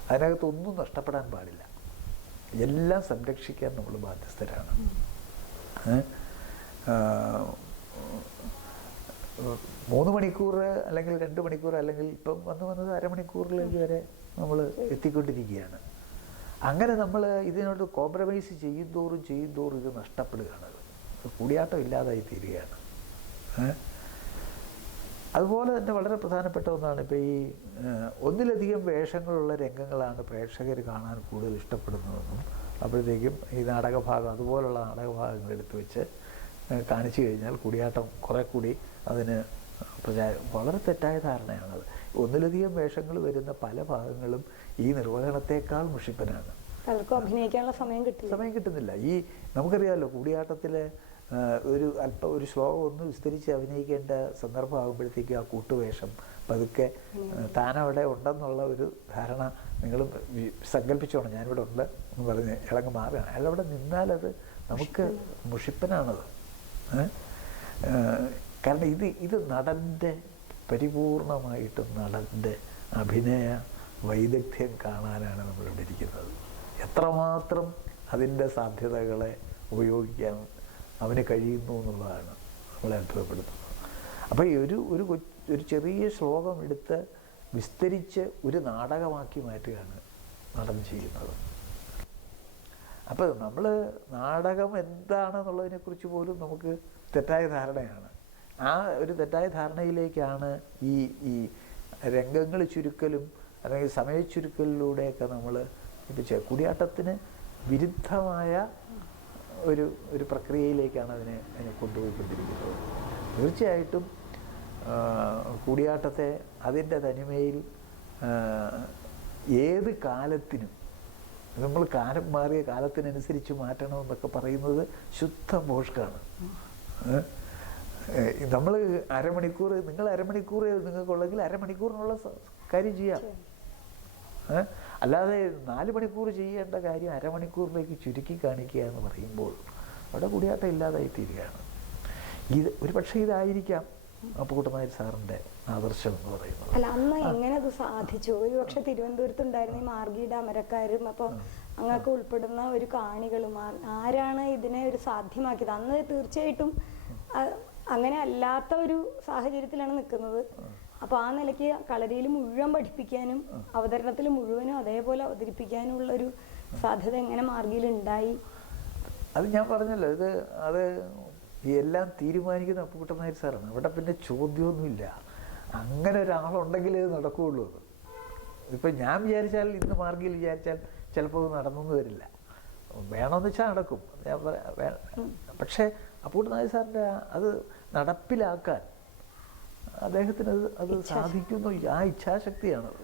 അതിനകത്തൊന്നും നഷ്ടപ്പെടാൻ പാടില്ല, എല്ലാം സംരക്ഷിക്കാൻ നമ്മൾ ബാധ്യസ്ഥരാണ്. 3 മണിക്കൂർ അല്ലെങ്കിൽ 2 മണിക്കൂർ അല്ലെങ്കിൽ ഇപ്പം വന്നത് അരമണിക്കൂറിലേക്ക് വരെ നമ്മൾ എത്തിക്കൊണ്ടിരിക്കുകയാണ്. അങ്ങനെ നമ്മൾ ഇതിനോട് കോംപ്രമൈസ് ചെയ്യുന്തോറും ഇത് നഷ്ടപ്പെടുകയാണ്. കൂടിയാട്ടം ഇല്ലാതായി തീരുകയാണ്. അതുപോലെ തന്നെ വളരെ പ്രധാനപ്പെട്ട ഒന്നാണ് ഇപ്പോൾ ഈ ഒന്നിലധികം വേഷങ്ങളുള്ള രംഗങ്ങളാണ് പ്രേക്ഷകർ കാണാൻ കൂടുതൽ ഇഷ്ടപ്പെടുന്നതെന്നും അപ്പോഴത്തേക്കും ഈ നാടകഭാഗം അതുപോലുള്ള നാടകഭാഗങ്ങൾ എടുത്തു വെച്ച് കാണിച്ചു കഴിഞ്ഞാൽ കൂടിയാട്ടം കുറേ കൂടി അതിന് വളരെ തെറ്റായ ധാരണയാണത്. ഒന്നിലധികം വേഷങ്ങൾ വരുന്ന പല ഭാഗങ്ങളും ഈ നിർവഹണത്തേക്കാൾ മുഷിപ്പനാണ്. പലർക്കും അഭിനയിക്കാനുള്ള സമയം കിട്ടുന്നില്ല. ഈ നമുക്കറിയാമല്ലോ കൂടിയാട്ടത്തിലെ ഒരു ശ്ലോകം ഒന്ന് വിസ്തരിച്ച് അഭിനയിക്കേണ്ട സന്ദർഭമാകുമ്പോഴത്തേക്കും ആ കൂട്ടുവേഷം പതുക്കെ താനവിടെ ഉണ്ടെന്നുള്ള ഒരു ധാരണ നിങ്ങൾ സങ്കല്പിച്ചോണം. ഞാനിവിടെ ഉണ്ട് എന്ന് പറഞ്ഞ് ഇളങ്ങ് മാറുകയാണ്. അയാളവിടെ നിന്നാലത് നമുക്ക് മുഷിപ്പനാണത്. കാരണം ഇത് നടൻ്റെ പരിപൂർണമായിട്ടും നടൻ്റെ അഭിനയ വൈദഗ്ധ്യം കാണാനാണ് നമ്മളിവിടെ ഇരിക്കുന്നത്. എത്രമാത്രം അതിൻ്റെ സാധ്യതകളെ ഉപയോഗിക്കാൻ അവന് കഴിയുന്നു എന്നുള്ളതാണ് നമ്മളെ അത്ഭുതപ്പെടുത്തുന്നത്. അപ്പോൾ ഈ ഒരു ചെറിയ ശ്ലോകം എടുത്ത് വിസ്തരിച്ച് ഒരു നാടകമാക്കി മാറ്റുകയാണ് നടൻ ചെയ്യുന്നത്. അപ്പോൾ നമ്മൾ നാടകം എന്താണെന്നുള്ളതിനെക്കുറിച്ച് പോലും നമുക്ക് തെറ്റായ ധാരണയാണ്. ആ ഒരു തെറ്റായ ധാരണയിലേക്കാണ് ഈ രംഗങ്ങൾ ചുരുക്കലും അല്ലെങ്കിൽ സമയച്ചുരുക്കലിലൂടെയൊക്കെ നമ്മൾ കൂടിയാട്ടത്തിന് വിരുദ്ധമായ ഒരു പ്രക്രിയയിലേക്കാണ് അതിനെ കൊണ്ടുപോയിക്കൊണ്ടിരിക്കുന്നത്. തീർച്ചയായിട്ടും കൂടിയാട്ടത്തെ അതിൻ്റെ തനിമയിൽ ഏത് കാലത്തിനും നമ്മൾ കാലം മാറിയ കാലത്തിനനുസരിച്ച് മാറ്റണമെന്നൊക്കെ പറയുന്നത് ശുദ്ധ ഭോഷ്കാണ്. നമ്മൾ അരമണിക്കൂർ, നിങ്ങൾ അരമണിക്കൂർ നിങ്ങൾക്കുള്ളെങ്കിൽ അരമണിക്കൂറിനുള്ള കാര്യം ചെയ്യാം. അല്ലാതെ 4 മണിക്കൂർ ചെയ്യേണ്ട കാര്യം അരമണിക്കൂറിലേക്ക് ചുരുക്കി കാണിക്കുക എന്ന് പറയുമ്പോൾ അവിടെ കൂടിയാട്ടം ഇല്ലാതായി തീരുകയാണ്. ഇത് ഒരു പക്ഷേ ഇതായിരിക്കാം അപ്പുകുട്ടൻ നായർ സാറിൻ്റെ ആദർശം എന്ന് പറയുന്നത്. അല്ല, അന്ന് എങ്ങനെ അത് സാധിച്ചു? ഒരു പക്ഷെ തിരുവനന്തപുരത്ത് ഉണ്ടായിരുന്ന ഈ മാർഗിയുടെ അമരക്കാരും അപ്പോൾ അങ്ങക്ക് ഉൾപ്പെടുന്ന ഒരു കാണികളും ആരാണ് ഇതിനെ ഒരു സാധ്യമാക്കിയത്? അന്ന് തീർച്ചയായിട്ടും അങ്ങനെ അല്ലാത്ത ഒരു സാഹചര്യത്തിലാണ് നിൽക്കുന്നത്. അപ്പോൾ ആ നിലയ്ക്ക് കളരിയിൽ മുഴുവൻ പഠിപ്പിക്കാനും അവതരണത്തിൽ മുഴുവനും അതേപോലെ അവതരിപ്പിക്കാനുള്ള ഒരു സാധ്യത എങ്ങനെ മാർഗിയിൽ ഉണ്ടായി? അത് ഞാൻ പറഞ്ഞല്ലോ, അത് എല്ലാം തീരുമാനിക്കുന്ന അപ്പുകുട്ടൻ നായർ സാറാണ്. അവിടെ പിന്നെ ചോദ്യമൊന്നുമില്ല. അങ്ങനെ ഒരാളുണ്ടെങ്കിലേ ഇത് നടക്കുകയുള്ളൂ. ഇപ്പം ഞാൻ വിചാരിച്ചാൽ, ഇന്ന് മാർഗിയിൽ വിചാരിച്ചാൽ ചിലപ്പോൾ നടന്നൊന്നും വരില്ല. വേണമെന്ന് വെച്ചാൽ നടക്കും. പക്ഷേ അപ്പുകുട്ടൻ നായർ സാറിൻ്റെ അത് നടപ്പിലാക്കാൻ അദ്ദേഹത്തിന് അത് സാധിക്കുന്നു. ആ ഇച്ഛാശക്തിയാണത്.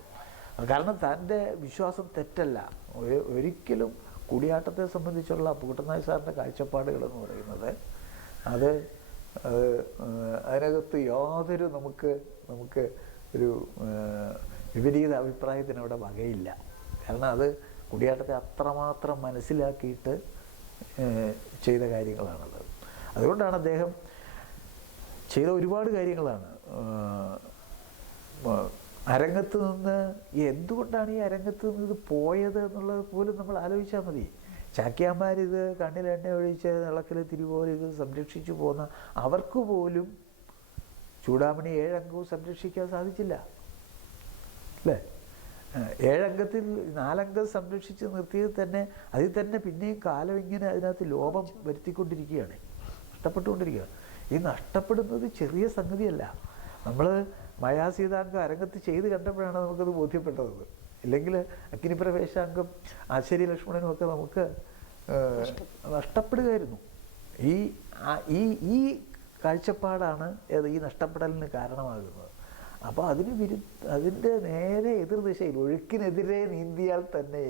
കാരണം തൻ്റെ വിശ്വാസം തെറ്റല്ല. ഒരിക്കലും കൂടിയാട്ടത്തെ സംബന്ധിച്ചുള്ള അപ്പുകുട്ടൻ നായർ സാറിൻ്റെ കാഴ്ചപ്പാടുകൾ എന്ന് പറയുന്നത് അതിനകത്ത് യാതൊരു നമുക്ക് ഒരു വിപരീത അഭിപ്രായത്തിന് അവിടെ വകയില്ല. കാരണം അത് കൂടിയാട്ടത്തെ അത്രമാത്രം മനസ്സിലാക്കിയിട്ട് ചെയ്ത കാര്യങ്ങളാണത്. അതുകൊണ്ടാണ് അദ്ദേഹം ചെയ്ത ഒരുപാട് കാര്യങ്ങളാണ്. അരങ്ങത്ത് നിന്ന് എന്തുകൊണ്ടാണ് ഈ അരങ്ങത്ത് നിന്ന് ഇത് പോയത് എന്നുള്ളത് പോലും നമ്മൾ ആലോചിച്ചാൽ മതി. ചാക്യാന്മാരിത് കണ്ണിൽ എണ്ണ ഒഴിച്ച് നിളക്കിൽ തിരുപോലെ ഇത് സംരക്ഷിച്ചു പോന്ന അവർക്ക് പോലും ചൂടാമണി 7 അംഗവും സംരക്ഷിക്കാൻ സാധിച്ചില്ല അല്ലേ? 7 അംഗത്തിൽ 4 അംഗം സംരക്ഷിച്ച് നിർത്തിയത് തന്നെ അതിൽ തന്നെ പിന്നെയും കാലം ഇങ്ങനെ അതിനകത്ത് ലോപം വരുത്തിക്കൊണ്ടിരിക്കുകയാണ്, നഷ്ടപ്പെട്ടുകൊണ്ടിരിക്കുകയാണ്. ഈ നഷ്ടപ്പെടുന്നത് ചെറിയ സംഗതിയല്ല. നമ്മൾ മയാസീതാംഗം അരങ്ങത്ത് ചെയ്ത് കണ്ടപ്പോഴാണ് നമുക്കത് ബോധ്യപ്പെട്ടത്. ഇല്ലെങ്കിൽ അഗ്നിപ്രവേശാംഗം ആശ്ചര്യ ലക്ഷ്മണനും ഒക്കെ നമുക്ക് നഷ്ടപ്പെടുകയായിരുന്നു. ഈ കാഴ്ചപ്പാടാണ് ഈ നഷ്ടപ്പെടലിന് കാരണമാകുന്നത്. അപ്പോൾ അതിൻ്റെ നേരെ എതിർദിശയിൽ ഒഴുക്കിനെതിരെ നീന്തിയാൽ തന്നെ,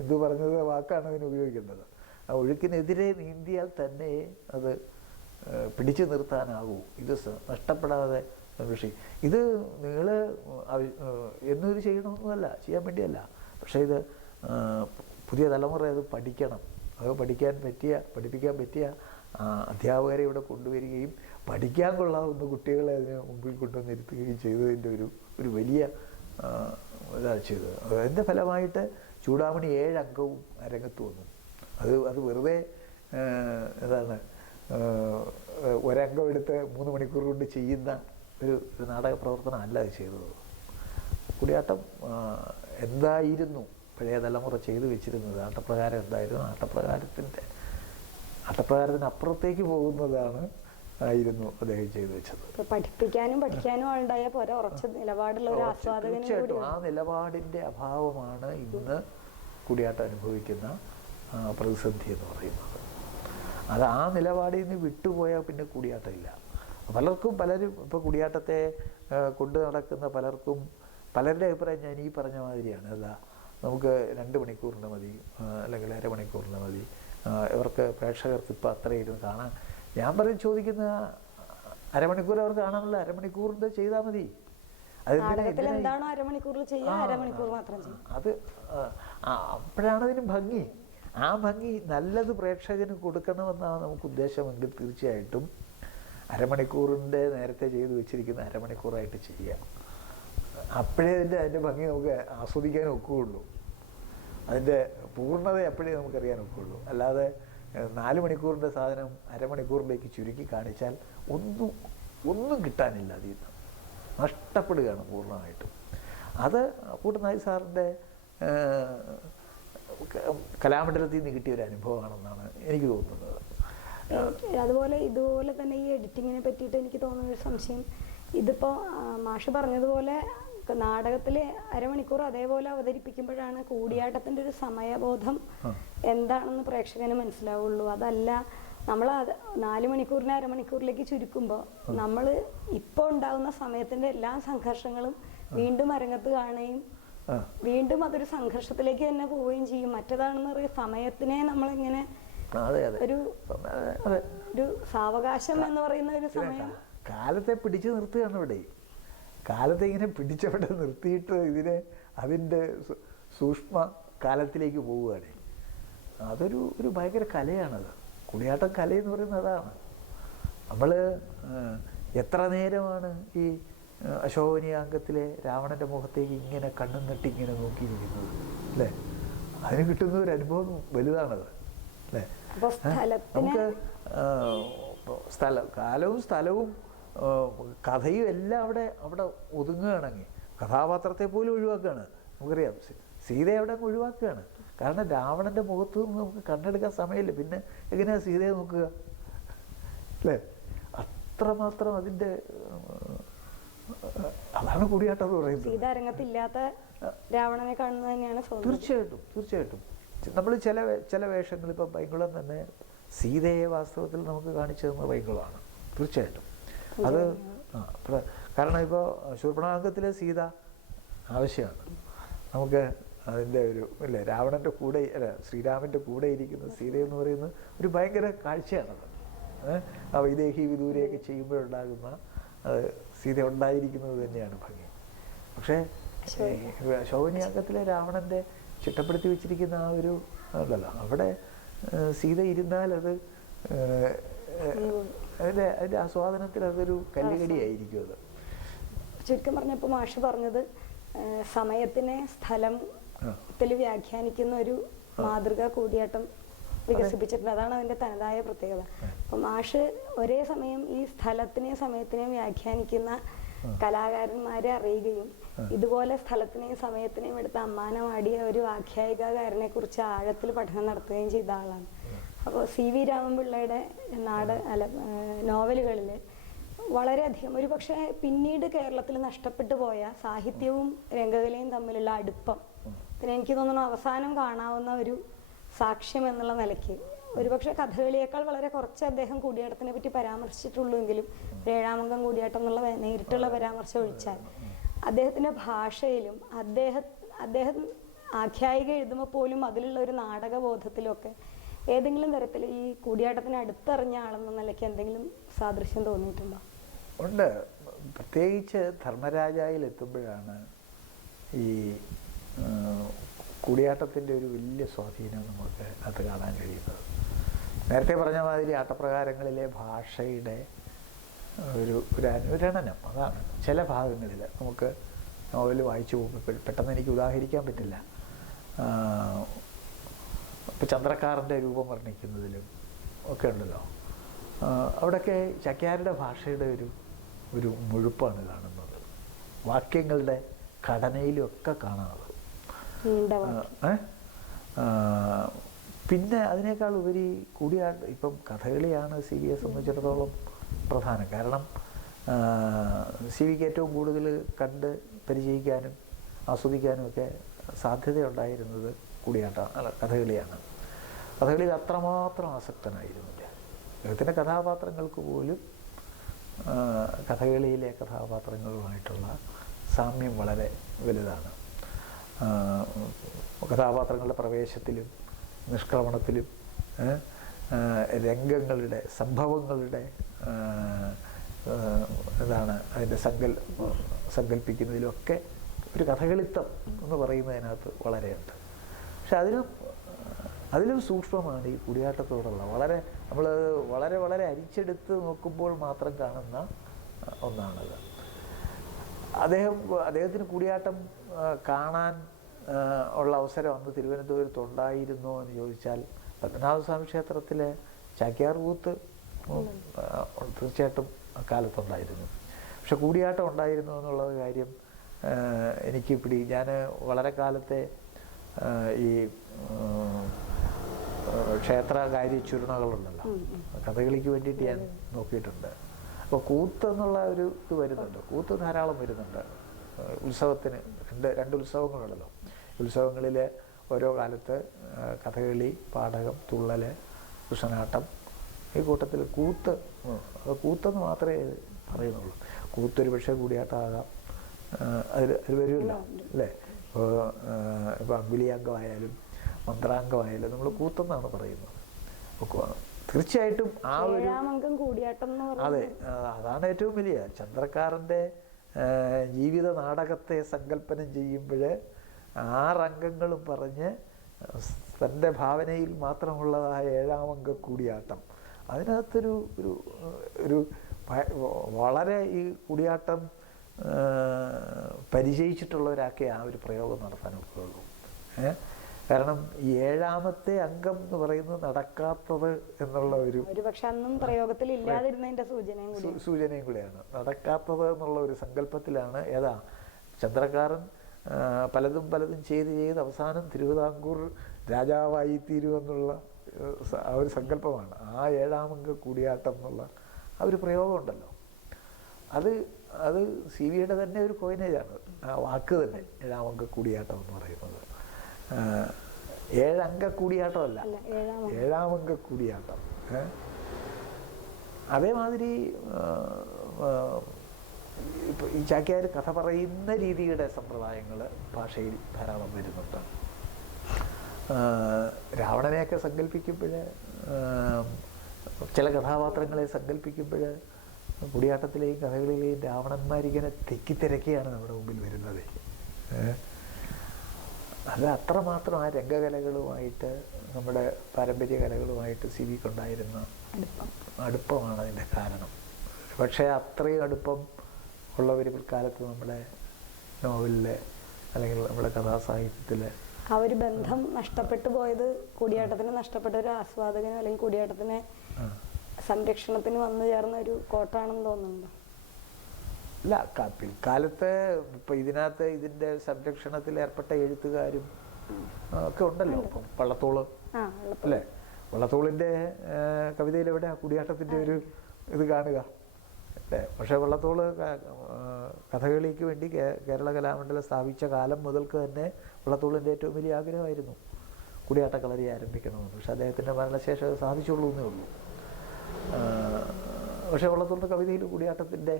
എന്തു പറഞ്ഞത് വാക്കാണ് അതിന് ഉപയോഗിക്കേണ്ടത്, ആ ഒഴുക്കിനെതിരെ നീന്തിയാൽ തന്നെ അത് പിടിച്ചു നിർത്താനാകൂ. ഇത് നഷ്ടപ്പെടാതെ സംരക്ഷിക്കും. ഇത് നിങ്ങൾ എന്നും ഇത് ചെയ്യണമെന്നല്ല, ചെയ്യാൻ വേണ്ടിയല്ല. പക്ഷേ ഇത് പുതിയ തലമുറ അത് പഠിക്കണം. അത് പഠിപ്പിക്കാൻ പറ്റിയ അധ്യാപകരെ ഇവിടെ കൊണ്ടുവരികയും പഠിക്കാൻ കൊള്ളാവുന്ന കുട്ടികളെ അതിന് മുമ്പിൽ കൊണ്ടുവന്നിരുത്തുകയും ചെയ്തതിൻ്റെ ഒരു വലിയ ഇതാണ് ചെയ്തത്. അതിൻ്റെ ഫലമായിട്ട് ചൂടാമണി 7 അംഗവും അരങ്ങത്ത് വന്നു. അത് വെറുതെ ഒരംഗം എടുത്ത് 3 മണിക്കൂർ കൊണ്ട് ചെയ്യുന്ന ഒരു നാടക പ്രവർത്തനം അല്ല ഇത് ചെയ്തത്. കൂടിയാട്ടം എന്തായിരുന്നു പഴയ തലമുറ ചെയ്തു വെച്ചിരുന്നത്, ആട്ടപ്രകാരം എന്തായിരുന്നു, ആട്ടപ്രകാരത്തിനപ്പുറത്തേക്ക് പോകുന്നതാണ് ആയിരുന്നു അദ്ദേഹം ചെയ്തു വെച്ചത്. പഠിപ്പിക്കാനും പഠിക്കാനും ആളുണ്ടായ പോരാ, ഉറച്ച നിലപാടുള്ള ഒരു ആസ്വാദകനും. തീർച്ചയായിട്ടും ആ നിലപാടിൻ്റെ അഭാവമാണ് ഇന്ന് കൂടിയാട്ടം അനുഭവിക്കുന്ന പ്രതിസന്ധി എന്ന് പറയുന്നത്. അത് ആ നിലപാടിൽ നിന്ന് വിട്ടുപോയാൽ പിന്നെ കൂടിയാട്ടം ഇല്ല. പലരും ഇപ്പോൾ കൂടിയാട്ടത്തെ കൊണ്ടു നടക്കുന്ന പലരുടെ അഭിപ്രായം ഞാൻ ഈ പറഞ്ഞ മാതിരിയാണ്. അല്ല, നമുക്ക് 2 മണിക്കൂറിൻ്റെ മതി, അല്ലെങ്കിൽ അരമണിക്കൂറിൻ്റെ മതി, ഇവർക്ക് പ്രേക്ഷകർക്ക് ഇപ്പോൾ അത്ര ഇരുന്ന് കാണാൻ. ഞാൻ ചോദിക്കുന്ന അരമണിക്കൂർ അവർക്ക് കാണാനുള്ള അരമണിക്കൂറിൻ്റെ ചെയ്താൽ മതി. അത് അപ്പോഴാണ് അതിന് ഭംഗി. ആ ഭംഗി നല്ലത് പ്രേക്ഷകന് കൊടുക്കണമെന്നാണ് നമുക്ക് ഉദ്ദേശമെങ്കിൽ തീർച്ചയായിട്ടും അരമണിക്കൂറിൻ്റെ നേരത്തെ ചെയ്ത് വെച്ചിരിക്കുന്ന അരമണിക്കൂറായിട്ട് ചെയ്യാം. അപ്പോഴേ അതിൻ്റെ ഭംഗി നമുക്ക് ആസ്വദിക്കാൻ ഒക്കുകയുള്ളൂ. അതിൻ്റെ പൂർണ്ണത അപ്പോഴേ നമുക്കറിയാൻ ഒക്കുകയുള്ളൂ. അല്ലാതെ 4 മണിക്കൂറിൻ്റെ സാധനം അരമണിക്കൂറിലേക്ക് ചുരുക്കി കാണിച്ചാൽ ഒന്നും കിട്ടാനില്ല. അതിൽ നിന്ന് നഷ്ടപ്പെടുകയാണ് പൂർണ്ണമായിട്ടും. അത് അപ്പുകുട്ടൻ നായർ സാറിൻ്റെ കലാമണ്ഡലത്തിൽ നിന്ന് കിട്ടിയ ഒരു അനുഭവമാണെന്നാണ് എനിക്ക് തോന്നുന്നത്. ഇതുപോലെ തന്നെ ഈ എഡിറ്റിങ്ങിനെ പറ്റിയിട്ട് എനിക്ക് തോന്നുന്ന ഒരു സംശയം, ഇതിപ്പോൾ മാഷ് പറഞ്ഞതുപോലെ നാടകത്തിൽ അരമണിക്കൂർ അതേപോലെ അവതരിപ്പിക്കുമ്പോഴാണ് കൂടിയാട്ടത്തിൻ്റെ ഒരു സമയബോധം എന്താണെന്ന് പ്രേക്ഷകന് മനസ്സിലാവുള്ളൂ. അതല്ല നമ്മൾ 4 മണിക്കൂറിനെ അരമണിക്കൂറിലേക്ക് ചുരുക്കുമ്പോൾ നമ്മൾ ഇപ്പോൾ ഉണ്ടാകുന്ന സമയത്തിൻ്റെ എല്ലാ സംഘർഷങ്ങളും വീണ്ടും അരങ്ങത്ത് കാണുകയും വീണ്ടും അതൊരു സംഘർഷത്തിലേക്ക് തന്നെ പോവുകയും ചെയ്യും. മറ്റേതാണെന്ന് പറയുക സമയത്തിനെ നമ്മളിങ്ങനെ ഒരു സാവകാശം എന്ന് പറയുന്ന ഒരു സമയം കാലത്തെ പിടിച്ചു നിർത്തുകയാണ് ഇവിടെ. കാലത്തെ ഇങ്ങനെ പിടിച്ചവിടെ നിർത്തിയിട്ട് ഇതിനെ അതിൻ്റെ സൂക്ഷ്മ കാലത്തിലേക്ക് പോവുകയാണ്. ഒരു ഭയങ്കര കലയാണത്. കൂടിയാട്ടം കലയെന്ന് പറയുന്നത് അതാണ്. നമ്മൾ എത്ര നേരമാണ് ഈ അശോകനിയാങ്കത്തിലെ രാവണൻ്റെ മുഖത്തേക്ക് ഇങ്ങനെ കണ്ണും നട്ടി ഇങ്ങനെ നോക്കിയിരിക്കുന്നത് അല്ലേ? അതിന് കിട്ടുന്ന ഒരു അനുഭവം വലുതാണത് അല്ലേ? നമുക്ക് കാലവും സ്ഥലവും കഥയും എല്ലാം അവിടെ ഒതുങ്ങുകയാണെങ്കിൽ കഥാപാത്രത്തെ പോലും ഒഴിവാക്കുകയാണ്. നമുക്കറിയാം സീതയെ അവിടെ അങ്ങ് ഒഴിവാക്കുകയാണ്. കാരണം രാവണൻ്റെ മുഖത്ത് നിന്ന് നമുക്ക് കണ്ണെടുക്കാൻ സമയമില്ല. പിന്നെ എങ്ങനെയാണ് സീതയെ നോക്കുക അല്ലേ? അത്രമാത്രം അതിൻ്റെ അതാണ് കൂടിയാട്ടം എന്ന് പറയുന്നത്. സീത രംഗത്തില്ലാത്ത രാവണനെ കാണുന്നത് തന്നെയാണ്. തീർച്ചയായിട്ടും നമ്മൾ ചില വേഷങ്ങൾ ഇപ്പം പൈങ്കുളം തന്നെ സീതയെ വാസ്തവത്തിൽ നമുക്ക് കാണിച്ചു തന്ന പൈങ്കുളമാണ്. തീർച്ചയായിട്ടും അത് കാരണം ഇപ്പോൾ ശൂർപ്പണഖണ്ഡത്തിലെ സീത ആവശ്യമാണ് നമുക്ക്. അതിൻ്റെ അല്ലേ രാവണൻ്റെ കൂടെ ശ്രീരാമൻ്റെ കൂടെ ഇരിക്കുന്ന സീത എന്ന് പറയുന്നത് ഒരു ഭയങ്കര കാഴ്ചയാണത്. ആ വൈദേഹി വിദൂരെയൊക്കെ ചെയ്യുമ്പോഴുണ്ടാകുന്ന സീത ഉണ്ടായിരിക്കുന്നത് തന്നെയാണ് ഭംഗി. പക്ഷേ ശോഭനയാഗത്തിലെ രാവണൻ്റെ ചിട്ടപ്പെടുത്തി വെച്ചിരിക്കുന്ന ആ ഒരു അതല്ല, അവിടെ സീത ഇരുന്നാൽ അത് അതിൻ്റെ ആസ്വാദനത്തിൽ അതൊരു കല്ലുകടിയായിരിക്കും. അത് ചുരുക്കം പറഞ്ഞപ്പോൾ മാഷ് പറഞ്ഞത് സമയത്തിനെ സ്ഥലത്തിൽ വ്യാഖ്യാനിക്കുന്ന ഒരു മാതൃക കൂടിയാട്ടം വികസിപ്പിച്ചിട്ടുണ്ട്. അതാണ് അതിൻ്റെ തനതായ പ്രത്യേകത. അപ്പം മാഷ് ഒരേ സമയം ഈ സ്ഥലത്തിനെയും സമയത്തിനെയും വ്യാഖ്യാനിക്കുന്ന കലാകാരന്മാരെ അറിയുകയും ഇതുപോലെ സ്ഥലത്തിനെയും സമയത്തിനെയും എടുത്ത് അമ്മാനമാടിയ ഒരു ആഖ്യായികകാരനെ കുറിച്ച് ആഴത്തിൽ പഠനം നടത്തുകയും ചെയ്ത ആളാണ്. അപ്പോൾ CV രാമൻപിള്ളയുടെ നോവലുകളിൽ വളരെയധികം ഒരു പക്ഷേ പിന്നീട് കേരളത്തിൽ നഷ്ടപ്പെട്ടു പോയ സാഹിത്യവും രംഗകലയും തമ്മിലുള്ള അടുപ്പം പിന്നെ എനിക്ക് തോന്നുന്നു അവസാനം കാണാവുന്ന ഒരു സാക്ഷ്യം എന്നുള്ള നിലയ്ക്ക് ഒരുപക്ഷെ കഥകളിയേക്കാൾ വളരെ കുറച്ച് അദ്ദേഹം കൂടിയാട്ടത്തിനെ പറ്റി പരാമർശിച്ചിട്ടുള്ളൂ എങ്കിലും ഏഴാമംഗം കൂടിയാട്ടം എന്നുള്ള നേരിട്ടുള്ള പരാമർശം ഒഴിച്ചാൽ അദ്ദേഹത്തിൻ്റെ ഭാഷയിലും അദ്ദേഹം ആഖ്യായിക എഴുതുമ്പോൾ പോലും അതിലുള്ള ഒരു നാടകബോധത്തിലൊക്കെ ഏതെങ്കിലും തരത്തിൽ ഈ കൂടിയാട്ടത്തിന് അടുത്തറിഞ്ഞ ആളെന്ന നിലയ്ക്ക് എന്തെങ്കിലും സാദൃശ്യം തോന്നിയിട്ടുണ്ടോ? ഉണ്ട്. പ്രത്യേകിച്ച് ധർമ്മരാജയിൽ എത്തുമ്പോഴാണ് ഈ കൂടിയാട്ടത്തിൻ്റെ ഒരു വലിയ സ്വാധീനം നമുക്ക് അത് കാണാൻ കഴിയുന്നത്. നേരത്തെ പറഞ്ഞ മാതിരി ആട്ടപ്രകാരങ്ങളിലെ ഭാഷയുടെ ഒരു അനുരണനം അതാണ്. ചില ഭാഗങ്ങളിൽ നമുക്ക് നോവൽ വായിച്ചു പോകുമ്പോൾ പെട്ടെന്ന് എനിക്ക് ഉദാഹരിക്കാൻ പറ്റില്ല. ഇപ്പോൾ ചന്ദ്രക്കാരൻ്റെ രൂപം വർണ്ണിക്കുന്നതിലും ഒക്കെ ഉണ്ടല്ലോ, അവിടെയൊക്കെ ചക്യാരുടെ ഭാഷയുടെ ഒരു മുഴുപ്പാണ് കാണുന്നത്. വാക്യങ്ങളുടെ ഘടനയിലൊക്കെ കാണാറ്. പിന്നെ അതിനേക്കാൾ ഉപരി കൂടിയാട്ടം ഇപ്പം കഥകളിയാണ് CVയെ സംബന്ധിച്ചിടത്തോളം പ്രധാനം. കാരണം CVക്ക് ഏറ്റവും കൂടുതൽ കണ്ട് പരിചയിക്കാനും ആസ്വദിക്കാനും ഒക്കെ സാധ്യതയുണ്ടായിരുന്നത് കഥകളിയാണ്. കഥകളിയിൽ അത്രമാത്രം ആസക്തനായിരുന്നില്ല. അദ്ദേഹത്തിൻ്റെ കഥാപാത്രങ്ങൾക്ക് പോലും കഥകളിയിലെ കഥാപാത്രങ്ങളുമായിട്ടുള്ള സാമ്യം വളരെ വലുതാണ്. കഥാപാത്രങ്ങളുടെ പ്രവേശത്തിലും നിഷ്ക്രമണത്തിലും രംഗങ്ങളുടെ സംഭവങ്ങളുടെ എന്താണ് അതിൻ്റെ സങ്കല്പിക്കുന്നതിലൊക്കെ ഒരു കഥകളിത്തം എന്ന് പറയുന്നതിനകത്ത് വളരെയുണ്ട്. പക്ഷെ അതിലും സൂക്ഷ്മമാണ് ഈ കൂടിയാട്ടത്തോടുള്ള നമ്മൾ വളരെ അരിച്ചെടുത്ത് നോക്കുമ്പോൾ മാത്രം കാണുന്ന ഒന്നാണത്. അദ്ദേഹത്തിന് കൂടിയാട്ടം കാണാൻ ഉള്ള അവസരം അന്ന് തിരുവനന്തപുരത്തുണ്ടായിരുന്നോ എന്ന് ചോദിച്ചാൽ പത്മനാഭസ്വാമി ക്ഷേത്രത്തിലെ ചാക്യാർ കൂത്ത് തീർച്ചയായിട്ടും അക്കാലത്തുണ്ടായിരുന്നു. പക്ഷെ കൂടിയാട്ടം ഉണ്ടായിരുന്നു എന്നുള്ള കാര്യം എനിക്ക് ഞാൻ വളരെ കാലത്തെ ഈ ക്ഷേത്രകാര്യ ചുരുണകളുണ്ടല്ലോ, കഥകളിക്ക് വേണ്ടിയിട്ട് ഞാൻ നോക്കിയിട്ടുണ്ട്. അപ്പോൾ കൂത്ത് എന്നുള്ള ഒരു ഇത് വരുന്നുണ്ട്. കൂത്ത് ധാരാളം വരുന്നുണ്ട് ഉത്സവത്തിന്. രണ്ട് ഉത്സവങ്ങളുണ്ടല്ലോ. ഉത്സവങ്ങളിൽ ഓരോ കാലത്ത് കഥകളി, പാഠകം, തുള്ളൽ, കൃഷ്ണനാട്ടം, ഈ കൂട്ടത്തിൽ കൂത്തെന്ന് മാത്രമേ പറയുന്നുള്ളൂ. കൂത്തൊരു പക്ഷേ കൂടിയാട്ടമാകാം, അതിൽ വരുമല്ലോ അല്ലേ. ഇപ്പോൾ അമ്പിളിയംഗമായാലും മന്ത്രാംഗമായാലും നമ്മൾ കൂത്തെന്നാണ് പറയുന്നത്. തീർച്ചയായിട്ടും ആ ഒരു ഏഴാമംഗം കൂടിയാട്ടം എന്ന് അതെ, പറയുന്നത് അതാണ് ഏറ്റവും വലിയ ചന്ദ്രക്കാരൻ്റെ ജീവിത നാടകത്തെ സങ്കല്പനം ചെയ്യുമ്പോൾ 6 അംഗങ്ങളും പറഞ്ഞ് തൻ്റെ ഭാവനയിൽ മാത്രമുള്ളതായ 7-അംഗ കൂടിയാട്ടം, അതിനകത്തൊരു ഒരു ഒരു വളരെ ഈ കൂടിയാട്ടം പരിചയിച്ചിട്ടുള്ള ഒരാൾക്കേ ആ ഒരു പ്രയോഗം നടത്താനൊക്കെ ഉള്ളൂ. കാരണം ഈ 7-ാമത്തെ അംഗം എന്ന് പറയുന്നത് നടക്കാത്തത് എന്നുള്ള ഒരു പക്ഷെ അന്നും പ്രയോഗത്തിൽ ഇല്ലാതിരുന്നതിന്റെ സൂചനയും കൂടെയാണ്. നടക്കാത്തത് എന്നുള്ള ഒരു സങ്കല്പത്തിലാണ് ചന്ദ്രക്കാരൻ പലതും ചെയ്ത് അവസാനം തിരുവിതാംകൂർ രാജാവായി തീരുമെന്നുള്ള ആ ഒരു സങ്കല്പമാണ്. ആ 7-അംഗ കൂടിയാട്ടം എന്നുള്ള ആ ഒരു പ്രയോഗം ഉണ്ടല്ലോ, അത് CV-യുടെ തന്നെ ഒരു കോയിനേജാണ്. ആ വാക്ക് തന്നെ 7-അംഗ കൂടിയാട്ടം എന്ന് പറയുന്നത് 7-അംഗ കൂടിയാട്ടമല്ല, 7-അംഗ കൂടിയാട്ടം. അതേമാതിരി ഇപ്പോൾ ഈ ചാക്യാർ കഥ പറയുന്ന രീതിയുടെ സമ്പ്രദായങ്ങൾ ഭാഷയിൽ ധാരാളം വരുന്നുണ്ട്. രാവണനെയൊക്കെ സങ്കല്പിക്കുമ്പോൾ, ചില കഥാപാത്രങ്ങളെ സങ്കല്പിക്കുമ്പോൾ കൂടിയാട്ടത്തിലെയും കഥകളിലെയും രാവണന്മാരിങ്ങനെ തിക്കിത്തിരക്കിയാണ് നമ്മുടെ മുമ്പിൽ വരുന്നത്. അത് അത്രമാത്രം ആ രംഗകലകളുമായിട്ട്, നമ്മുടെ പാരമ്പര്യ കലകളുമായിട്ട് CV-ക്കുണ്ടായിരുന്ന അടുപ്പമാണ് അതിൻ്റെ കാരണം. പക്ഷേ അത്രയും അടുപ്പം ഉള്ളവർ പിൽക്കാലത്ത് നമ്മുടെ നോവലിലെ അല്ലെങ്കിൽ നമ്മുടെ കഥാസാഹിത്യത്തിലെ ആ ഒരു ബന്ധം നഷ്ടപ്പെട്ടു പോയത് കൂടിയാട്ടത്തിന് നഷ്ടപ്പെട്ട ഒരു ആസ്വാദകനും അല്ലെങ്കിൽ കൂടിയാട്ടത്തിന് സംരക്ഷണത്തിന് വന്നു ചേർന്ന ഒരു കോട്ടാണെന്ന് തോന്നുന്നുണ്ടോ? ഇല്ല, പിൽക്കാലത്ത് ഇപ്പം ഇതിൻ്റെ സംരക്ഷണത്തിൽ ഏർപ്പെട്ട എഴുത്തുകാരും ഒക്കെ ഉണ്ടല്ലോ. ഇപ്പം വള്ളത്തോള് അല്ലേ, വള്ളത്തോളിൻ്റെ കവിതയിൽ എവിടെയാ കൂടിയാട്ടത്തിൻ്റെ ഒരു ഇത് കാണുക അല്ലേ? പക്ഷേ വള്ളത്തോള് കഥകളിക്ക് വേണ്ടി കേരള കലാമണ്ഡലം സ്ഥാപിച്ച കാലം മുതൽക്ക് തന്നെ വള്ളത്തോളിൻ്റെ ഏറ്റവും വലിയ ആഗ്രഹമായിരുന്നു കൂടിയാട്ട കളരി ആരംഭിക്കണമെന്ന്. പക്ഷെ അദ്ദേഹത്തിൻ്റെ മരണശേഷം അത് സാധിച്ചുള്ളൂ എന്നേ ഉള്ളൂ. പക്ഷേ വള്ളത്തോളിൻ്റെ കവിതയിൽ കൂടിയാട്ടത്തിൻ്റെ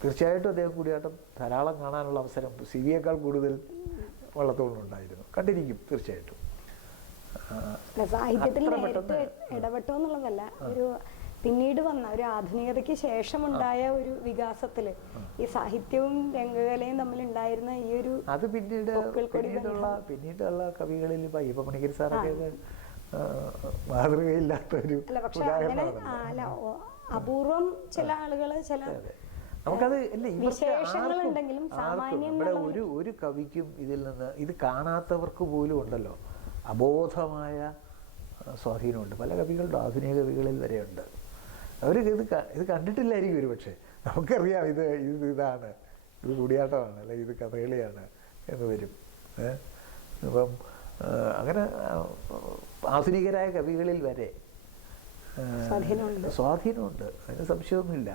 തീർച്ചയായിട്ടും അദ്ദേഹം കൂടിയാട്ടം ധാരാളം കാണാനുള്ള അവസരം CV-യേക്കാൾ കൂടുതൽ വള്ളത്തോളിനുണ്ടായിരുന്നു. കണ്ടിരിക്കും തീർച്ചയായിട്ടും. സാഹിത്യത്തിൽ നേരിട്ട് ഇടപെട്ടു എന്നുള്ളതല്ല, ഒരു പിന്നീട് വന്ന ഒരു ആധുനികതയ്ക്ക് ശേഷമുണ്ടായ ഒരു വികാസത്തില് ഈ സാഹിത്യവും രംഗകലയും തമ്മിലുണ്ടായിരുന്ന ഈ ഒരു അത് പിന്നീടുള്ള കവികളിൽ ഇപ്പൊ മണിക്കരി സാറൊക്കെ മാതൃകയില്ലാത്തൊരു ഉദാഹരണമാണ്. അപൂർവം ചില ആളുകള് ചില നമുക്കത് വിശേഷങ്ങളുണ്ടെങ്കിലും നമ്മുടെ ഒരു കവിക്കും ഇതിൽ നിന്ന് ഇത് കാണാത്തവർക്ക് പോലും ഉണ്ടല്ലോ അബോധമായ സ്വാധീനമുണ്ട്. പല കവികളുടെ ആധുനിക കവികളിൽ വരെയുണ്ട്. അവർ ഇത് കണ്ടിട്ടില്ലായിരിക്കും ഒരു പക്ഷേ. നമുക്കറിയാം ഇതാണ്, ഇത് കൂടിയാട്ടമാണ്, അല്ലെങ്കിൽ ഇത് കഥകളിയാണ് എന്ന് വരും. അപ്പം അങ്ങനെ ആധുനികരായ കവികളിൽ വരെ സ്വാധീനമുണ്ട്, അതിന് സംശയമൊന്നുമില്ല.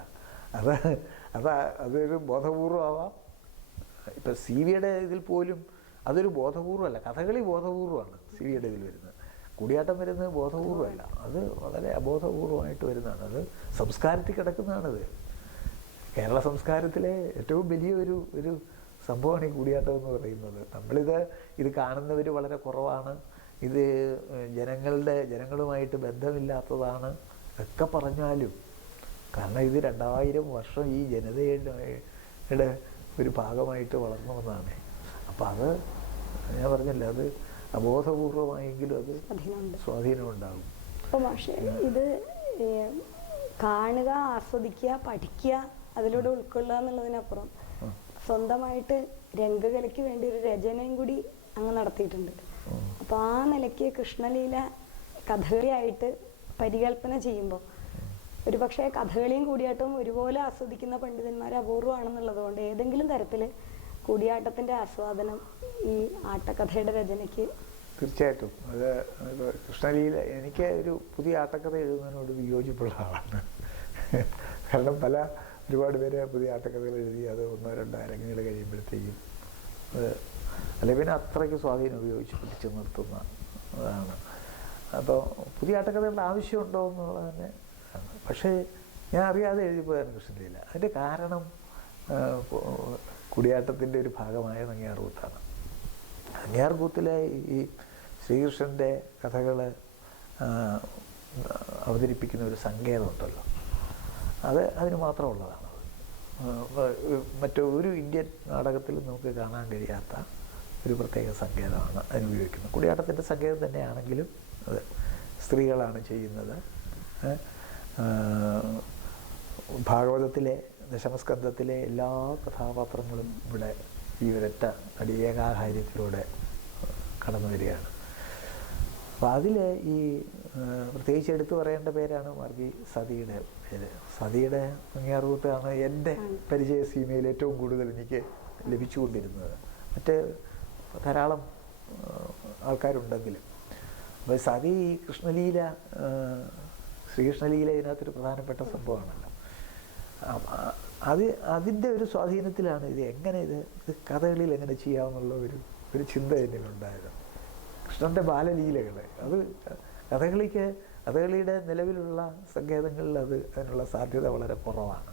അതൊരു ബോധപൂർവമാവാം. ഇപ്പം CV-യുടെ ഇതിൽ പോലും അതൊരു ബോധപൂർവമല്ല, കഥകളി ബോധപൂർവമാണ് CV-യുടെ ഇതിൽ വരുന്നത്. കൂടിയാട്ടം വരുന്നത് ബോധപൂർവമല്ല, അത് വളരെ അബോധപൂർവമായിട്ട് വരുന്നതാണ്. അത് സംസ്കാരത്തിൽ കിടക്കുന്നതാണിത്. കേരള സംസ്കാരത്തിലെ ഏറ്റവും വലിയൊരു സംഭവമാണ് ഈ കൂടിയാട്ടം എന്ന് പറയുന്നത്. ഇത് കാണുന്നവർ വളരെ കുറവാണ്, ഇത് ജനങ്ങളുമായിട്ട് ബന്ധമില്ലാത്തതാണ് ഒക്കെ പറഞ്ഞാലും, കാരണം ഇത് 2000 വർഷം ഈ ജനതയുടെ ഒരു ഭാഗമായിട്ട് വളർന്നു വന്നതാണ്. അപ്പം അത് ഞാൻ പറഞ്ഞല്ലോ, അത് അബോധപൂർവമായെങ്കിലും അത് സ്വാധീനം ഉണ്ടാകും. അപ്പോൾ പക്ഷേ ഇത് കാണുക, ആസ്വദിക്കുക, പഠിക്കുക, അതിലൂടെ ഉൾക്കൊള്ളുക എന്നുള്ളതിനപ്പുറം സ്വന്തമായിട്ട് രംഗകലയ്ക്ക് വേണ്ടി ഒരു രചനയും കൂടി അങ്ങ് നടത്തിയിട്ടുണ്ട്. അപ്പോൾ ആ നിലയ്ക്ക് കൃഷ്ണലീല കഥകളിയായിട്ട് പരികൽപ്പന ചെയ്യുമ്പോൾ ഒരു പക്ഷേ കഥകളിയും കൂടിയാട്ടവും ഒരുപോലെ ആസ്വദിക്കുന്ന പണ്ഡിതന്മാർ അപൂർവമാണെന്നുള്ളത് കൊണ്ട് ഏതെങ്കിലും തരത്തിൽ കൂടിയാട്ടത്തിൻ്റെ ആസ്വാദനം ഈ ആട്ടക്കഥയുടെ രചനയ്ക്ക് തീർച്ചയായിട്ടും അത് കൃഷ്ണലീല എനിക്ക് ഒരു പുതിയ ആട്ടക്കഥ എഴുതുന്നതിനോട് വിയോജിപ്പുള്ള ആളാണ്. കാരണം ഒരുപാട് പേര് പുതിയ ആട്ടക്കഥകൾ എഴുതി അത് 1-2 അരങ്ങുകൾ കഴിയുമ്പോഴത്തേക്കും അത് അല്ലെങ്കിൽ പിന്നെ അത്രയ്ക്ക് സ്വാധീനം ഉപയോഗിച്ച് പിടിച്ചു നിർത്തുന്ന അതാണ്. അപ്പോൾ പുതിയ ആട്ടക്കഥകളുടെ ആവശ്യമുണ്ടോ എന്നുള്ളത് തന്നെ. പക്ഷേ ഞാൻ അറിയാതെ എഴുതിപ്പോയാണ് കൃഷ്ണലീല. അതിൻ്റെ കാരണം കൂടിയാട്ടത്തിൻ്റെ ഒരു ഭാഗമായ നങ്ങ്യാർകൂത്താണ്. നങ്ങ്യാർകൂത്തിലെ ഈ ശ്രീകൃഷ്ണൻ്റെ കഥകൾ അവതരിപ്പിക്കുന്ന ഒരു സങ്കേതമുണ്ടല്ലോ, അതിന് മാത്രമുള്ളതാണത്. മറ്റൊരു ഇന്ത്യൻ നാടകത്തിലും നമുക്ക് കാണാൻ കഴിയാത്ത ഒരു പ്രത്യേക സങ്കേതമാണ് അതിന് ഉപയോഗിക്കുന്നത്. കൂടിയാട്ടത്തിൻ്റെ സങ്കേതം തന്നെയാണെങ്കിലും അത് സ്ത്രീകളാണ് ചെയ്യുന്നത്. ഭാഗവതത്തിലെ ദശമസ്കന്ധത്തിലെ എല്ലാ കഥാപാത്രങ്ങളും ഇവിടെ ഈ ഒരൊറ്റ ഏകാകാര്യത്തിലൂടെ കടന്നു വരികയാണ്. അപ്പോൾ അതിൽ ഈ പ്രത്യേകിച്ച് എടുത്തു പറയേണ്ട പേരാണ് മാർഗി സതിയുടെ പേര്. സതിയുടെ ഭംഗിയാർകൂത്താണ് എൻ്റെ പരിചയ സീമയിൽ ഏറ്റവും കൂടുതൽ എനിക്ക് ലഭിച്ചുകൊണ്ടിരുന്നത്. മറ്റ് ധാരാളം ആൾക്കാരുണ്ടെങ്കിലും അപ്പോൾ സതി കൃഷ്ണലീല, ശ്രീകൃഷ്ണലീല ഇതിനകത്തൊരു പ്രധാനപ്പെട്ട സംഭവമാണല്ലോ. അതിൻ്റെ ഒരു സ്വാധീനത്തിലാണ് ഇത് കഥകളിൽ എങ്ങനെ ചെയ്യാമെന്നുള്ള ഒരു ചിന്ത എന്നിലുണ്ടായത്. കൃഷ്ണൻ്റെ ബാലലീലകൾ അത് കഥകളിയുടെ നിലവിലുള്ള സങ്കേതങ്ങളിൽ അതിനുള്ള സാധ്യത വളരെ കുറവാണ്.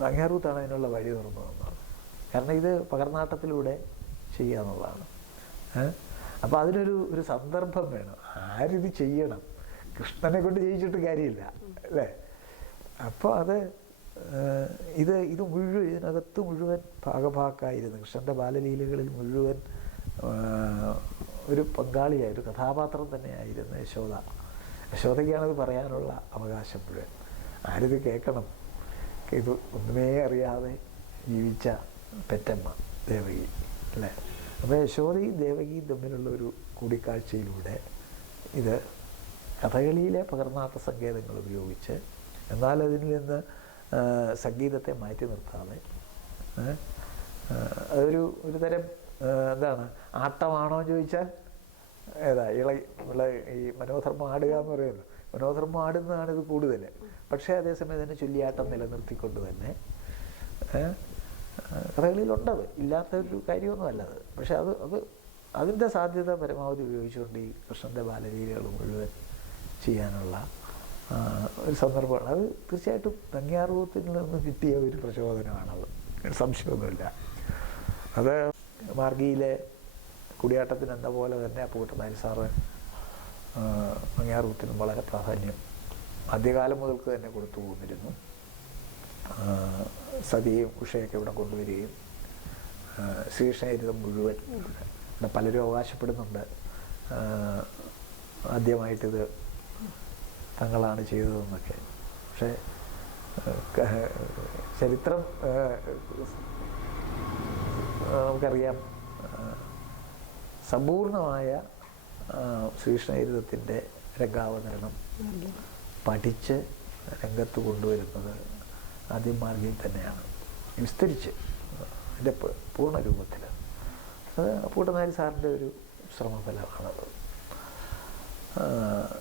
ഭംഗിയാർകൂത്താണ് അതിനുള്ള വഴി തുറന്നു തന്നത്. കാരണം ഇത് പകർന്നാട്ടത്തിലൂടെ ചെയ്യാന്നുള്ളതാണ്. അപ്പോൾ അതിനൊരു സന്ദർഭം വേണം. ആരിത് ചെയ്യണം? കൃഷ്ണനെ കൊണ്ട് ചെയ്യിച്ചിട്ട് കാര്യമില്ല അല്ലേ? അപ്പോൾ ഇത് മുഴുവൻ ഇതിനകത്ത് മുഴുവൻ ഭാഗഭാക്കായിരുന്നു. കൃഷ്ണൻ്റെ ബാലലീലകളിൽ മുഴുവൻ ഒരു പങ്കാളിയായ ഒരു കഥാപാത്രം തന്നെയായിരുന്നു യശോദയ്ക്കാണത് പറയാനുള്ള അവകാശം മുഴുവൻ. ആരിത് കേൾക്കണം? ഇത് ഒന്നുമേ അറിയാതെ ജീവിച്ച പെറ്റമ്മ ദേവകി അല്ലേ? അപ്പോൾ യശോദയും ദേവകിയും തമ്മിലുള്ള ഒരു കൂടിക്കാഴ്ചയിലൂടെ ഇത് കഥകളിയിലെ പകർന്നാട്ട സങ്കേതങ്ങൾ ഉപയോഗിച്ച്, എന്നാൽ അതിൽ നിന്ന് സംഗീതത്തെ മാറ്റി നിർത്താതെ ഒരു തരം എന്താണ് ആട്ടമാണോ എന്ന് ചോദിച്ചാൽ ഈ മനോധർമ്മം ആടുക എന്ന് പറയുമല്ലോ, മനോധർമ്മം ആടുന്നതാണ് ഇത് കൂടുതൽ. പക്ഷേ അതേസമയം തന്നെ ചൊല്ലിയാട്ടം നിലനിർത്തിക്കൊണ്ട് തന്നെ കഥകളിയിലുണ്ടത്, ഇല്ലാത്തൊരു കാര്യമൊന്നും അല്ലത്. പക്ഷെ അതിൻ്റെ സാധ്യത പരമാവധി ഉപയോഗിച്ചുകൊണ്ട് ഈ കൃഷ്ണൻ്റെ ബാലലീലകൾ മുഴുവൻ ചെയ്യാനുള്ള ഒരു സന്ദർഭമാണ്. അത് തീർച്ചയായിട്ടും ഭംഗിയാർകൂത്തിൽ നിന്ന് കിട്ടിയ ഒരു പ്രചോദനമാണത്, സംശയമൊന്നുമില്ല. അത് മാർഗിയിലെ കൂടിയാട്ടത്തിന് എന്ന പോലെ തന്നെ അപ്പുകുട്ടൻ നായർ സാറ് ഭംഗിയാർകൂത്തിനും വളരെ പ്രാധാന്യം ആദ്യകാലം മുതൽക്ക് തന്നെ കൊടുത്തു പോന്നിരുന്നു. സതിയും ഉഷയൊക്കെ ഇവിടെ കൊണ്ടുവരികയും ശ്രീകൃഷ്ണചരിതം മുഴുവൻ ഇവിടെ പലരും അവകാശപ്പെടുന്നുണ്ട് ആദ്യമായിട്ടിത് തങ്ങളാണ് ചെയ്തതെന്നൊക്കെ. പക്ഷേ ചരിത്രം നമുക്കറിയാം, സമ്പൂർണമായ ശ്രീകൃഷ്ണചരിതത്തിൻ്റെ രംഗാവതരണം പഠിച്ച് രംഗത്ത് കൊണ്ടുവരുന്നത് ആദ്യം മാർഗിയിൽ തന്നെയാണ്, വിസ്തരിച്ച് അതിൻ്റെ പൂർണ്ണ രൂപത്തിൽ. അത് അപ്പുകുട്ടൻ നായർ സാറിൻ്റെ ഒരു ശ്രമഫലമാണത്.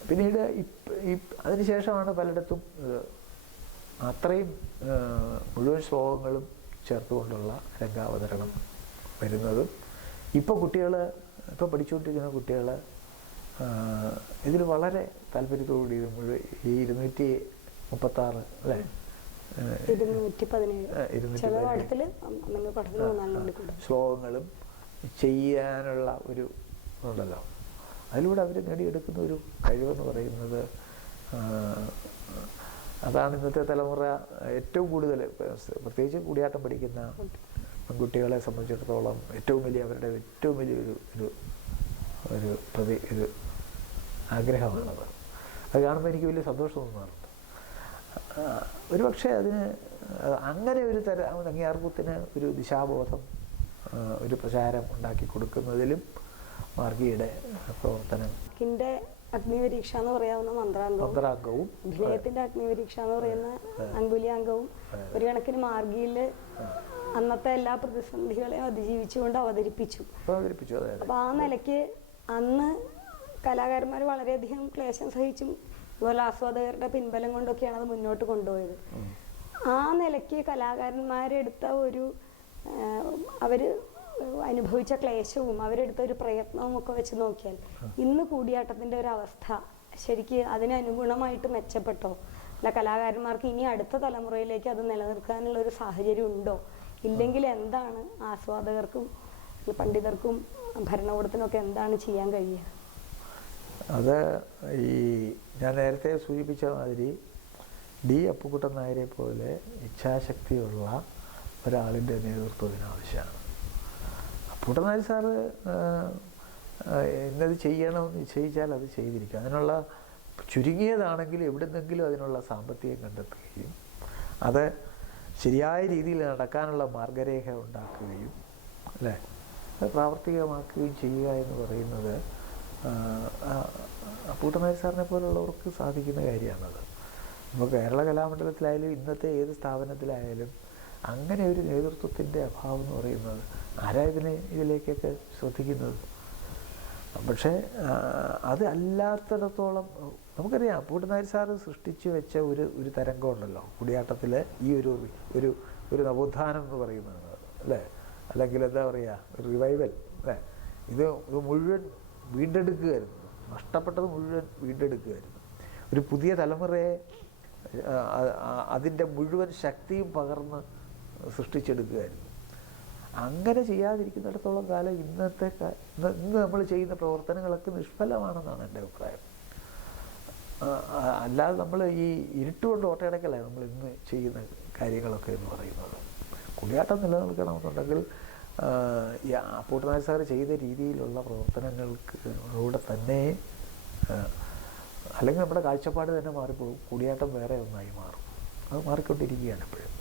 പിന്നീട് അതിനുശേഷമാണ് പലയിടത്തും അത്രയും മുഴുവൻ ശ്ലോകങ്ങളും ചേർത്തുകൊണ്ടുള്ള രംഗാവതരണം വരുന്നതും. ഇപ്പോൾ പഠിച്ചുകൊണ്ടിരിക്കുന്ന കുട്ടികൾ ഇതിൽ വളരെ താല്പര്യത്തോടുകൂടി ഈ 236 അല്ലേ 217 ശ്ലോകങ്ങളും ചെയ്യാനുള്ള ഒരു ഉണ്ടല്ലോ, അതിലൂടെ അവർ നേടിയെടുക്കുന്ന ഒരു കഴിവെന്ന് പറയുന്നത് അതാണ് ഇന്നത്തെ തലമുറ ഏറ്റവും കൂടുതൽ, പ്രത്യേകിച്ച് കൂടിയാട്ടം പഠിക്കുന്ന പെൺകുട്ടികളെ സംബന്ധിച്ചിടത്തോളം അവരുടെ ഏറ്റവും വലിയൊരു ഒരു ആഗ്രഹമാണത്. അത് കാണുമ്പോൾ എനിക്ക് വലിയ സന്തോഷം തോന്നാറുണ്ട്. ഒരു പക്ഷേ അതിന് അങ്ങനെ ഒരു ഭംഗിയാർകൂത്തിന് ഒരു ദിശാബോധം, ഒരു പ്രചാരം ഉണ്ടാക്കി കൊടുക്കുന്നതിലും മാർഗിയുടെ പ്രവർത്തനം. അഗ്നിപരീക്ഷ എന്ന് പറയാവുന്ന മന്ത്രാംഗവും അഭിനയത്തിന്റെ അഗ്നിപരീക്ഷ എന്ന് പറയുന്ന അങ്കുലിയാംഗവും ഒരു കണക്കിന് മാർഗിയിൽ അന്നത്തെ എല്ലാ പ്രതിസന്ധികളെയും അതിജീവിച്ചുകൊണ്ട് അവതരിപ്പിച്ചു. അപ്പൊ ആ നിലയ്ക്ക് അന്ന് കലാകാരന്മാർ വളരെയധികം ക്ലേശം സഹിച്ചും അതുപോലെ ആസ്വാദകരുടെ പിൻബലം കൊണ്ടൊക്കെയാണ് അത് മുന്നോട്ട് കൊണ്ടുപോയത്. ആ നിലയ്ക്ക് കലാകാരന്മാരെടുത്ത അവര് അനുഭവിച്ച ക്ലേശവും അവരെടുത്ത ഒരു പ്രയത്നവും ഒക്കെ വെച്ച് നോക്കിയാൽ ഇന്ന് കൂടിയാട്ടത്തിന്റെ ഒരു അവസ്ഥ ശരിക്ക് അതിനനുഗുണമായിട്ട് മെച്ചപ്പെട്ടോ? അല്ല കലാകാരന്മാർക്ക് ഇനി അടുത്ത തലമുറയിലേക്ക് അത് നിലനിർത്താനുള്ള ഒരു സാഹചര്യം ഉണ്ടോ? ഇല്ലെങ്കിൽ എന്താണ് ആസ്വാദകർക്കും പണ്ഡിതർക്കും ഭരണകൂടത്തിനൊക്കെ എന്താണ് ചെയ്യാൻ കഴിയുക? അത് ഈ ഞാൻ നേരത്തെ സൂചിപ്പിച്ച മാതിരി ഡി അപ്പുക്കുട്ടൻ നായരെ പോലെ ഇച്ഛാശക്തിയുള്ള ഒരാളിൻ്റെ നേതൃത്വത്തിന് ആവശ്യമാണ്. അപ്പുക്കുട്ടൻ നായർ സാറ് ഇന്നത് ചെയ്യണമെന്ന് നിശ്ചയിച്ചാൽ അത് ചെയ്തിരിക്കും. അതിനുള്ള ചുരുങ്ങിയതാണെങ്കിൽ എവിടുന്നെങ്കിലും അതിനുള്ള സാമ്പത്തികം കണ്ടെത്തുകയും അത് ശരിയായ രീതിയിൽ നടക്കാനുള്ള മാർഗരേഖ ഉണ്ടാക്കുകയും അല്ലേ അത് പ്രാവർത്തികമാക്കുകയും ചെയ്യുക എന്ന് പറയുന്നത് അപ്പുക്കുട്ടൻ നായർ സാറിനെ പോലുള്ളവർക്ക് സാധിക്കുന്ന കാര്യമാണത്. ഇപ്പോൾ കേരള കലാമണ്ഡലത്തിലായാലും ഇന്നത്തെ ഏത് സ്ഥാപനത്തിലായാലും അങ്ങനെ ഒരു നേതൃത്വത്തിൻ്റെ അഭാവം എന്ന് പറയുന്നത് ഇതിലേക്കൊക്കെ ശ്രദ്ധിക്കുന്നത്. പക്ഷേ അത് അല്ലാത്തിടത്തോളം നമുക്കറിയാം അപ്പുക്കുട്ടൻ നായർ സാറ് സൃഷ്ടിച്ചു വെച്ച ഒരു തരംഗമുണ്ടല്ലോ കൂടിയാട്ടത്തിൽ, ഈ ഒരു നവോത്ഥാനം എന്ന് പറയുന്നത് അല്ലേ, അല്ലെങ്കിൽ എന്താ പറയുക ഒരു റിവൈവൽ അല്ലേ. ഇത് മുഴുവൻ വീണ്ടെടുക്കുകയായിരുന്നു, നഷ്ടപ്പെട്ടത് മുഴുവൻ വീണ്ടെടുക്കുകയായിരുന്നു. ഒരു പുതിയ തലമുറയെ അതിൻ്റെ മുഴുവൻ ശക്തിയും പകർന്ന് സൃഷ്ടിച്ചെടുക്കുകയായിരുന്നു. അങ്ങനെ ചെയ്യാതിരിക്കുന്നിടത്തോളം കാലം ഇന്ന് നമ്മൾ ചെയ്യുന്ന പ്രവർത്തനങ്ങളൊക്കെ നിഷ്ഫലമാണെന്നാണ് എൻ്റെ അഭിപ്രായം. അല്ലാതെ നമ്മൾ ഈ ഇരുട്ടുകൊണ്ട് ഓട്ടയടക്കല്ല നമ്മൾ ഇന്ന് ചെയ്യുന്ന കാര്യങ്ങളൊക്കെ എന്ന് പറയുന്നത്. കൂടിയാട്ടം നിലനിൽക്കണമെന്നുണ്ടെങ്കിൽ അപ്പുക്കുട്ടൻ നായർ സാർ ചെയ്ത രീതിയിലുള്ള പ്രവർത്തനങ്ങൾക്കിലൂടെ തന്നെ, അല്ലെങ്കിൽ നമ്മുടെ കാഴ്ചപ്പാട് തന്നെ മാറിപ്പോകും, കൂടിയാട്ടം വേറെ ഒന്നായി മാറും. അത് മാറിക്കൊണ്ടിരിക്കുകയാണ് ഇപ്പോഴും.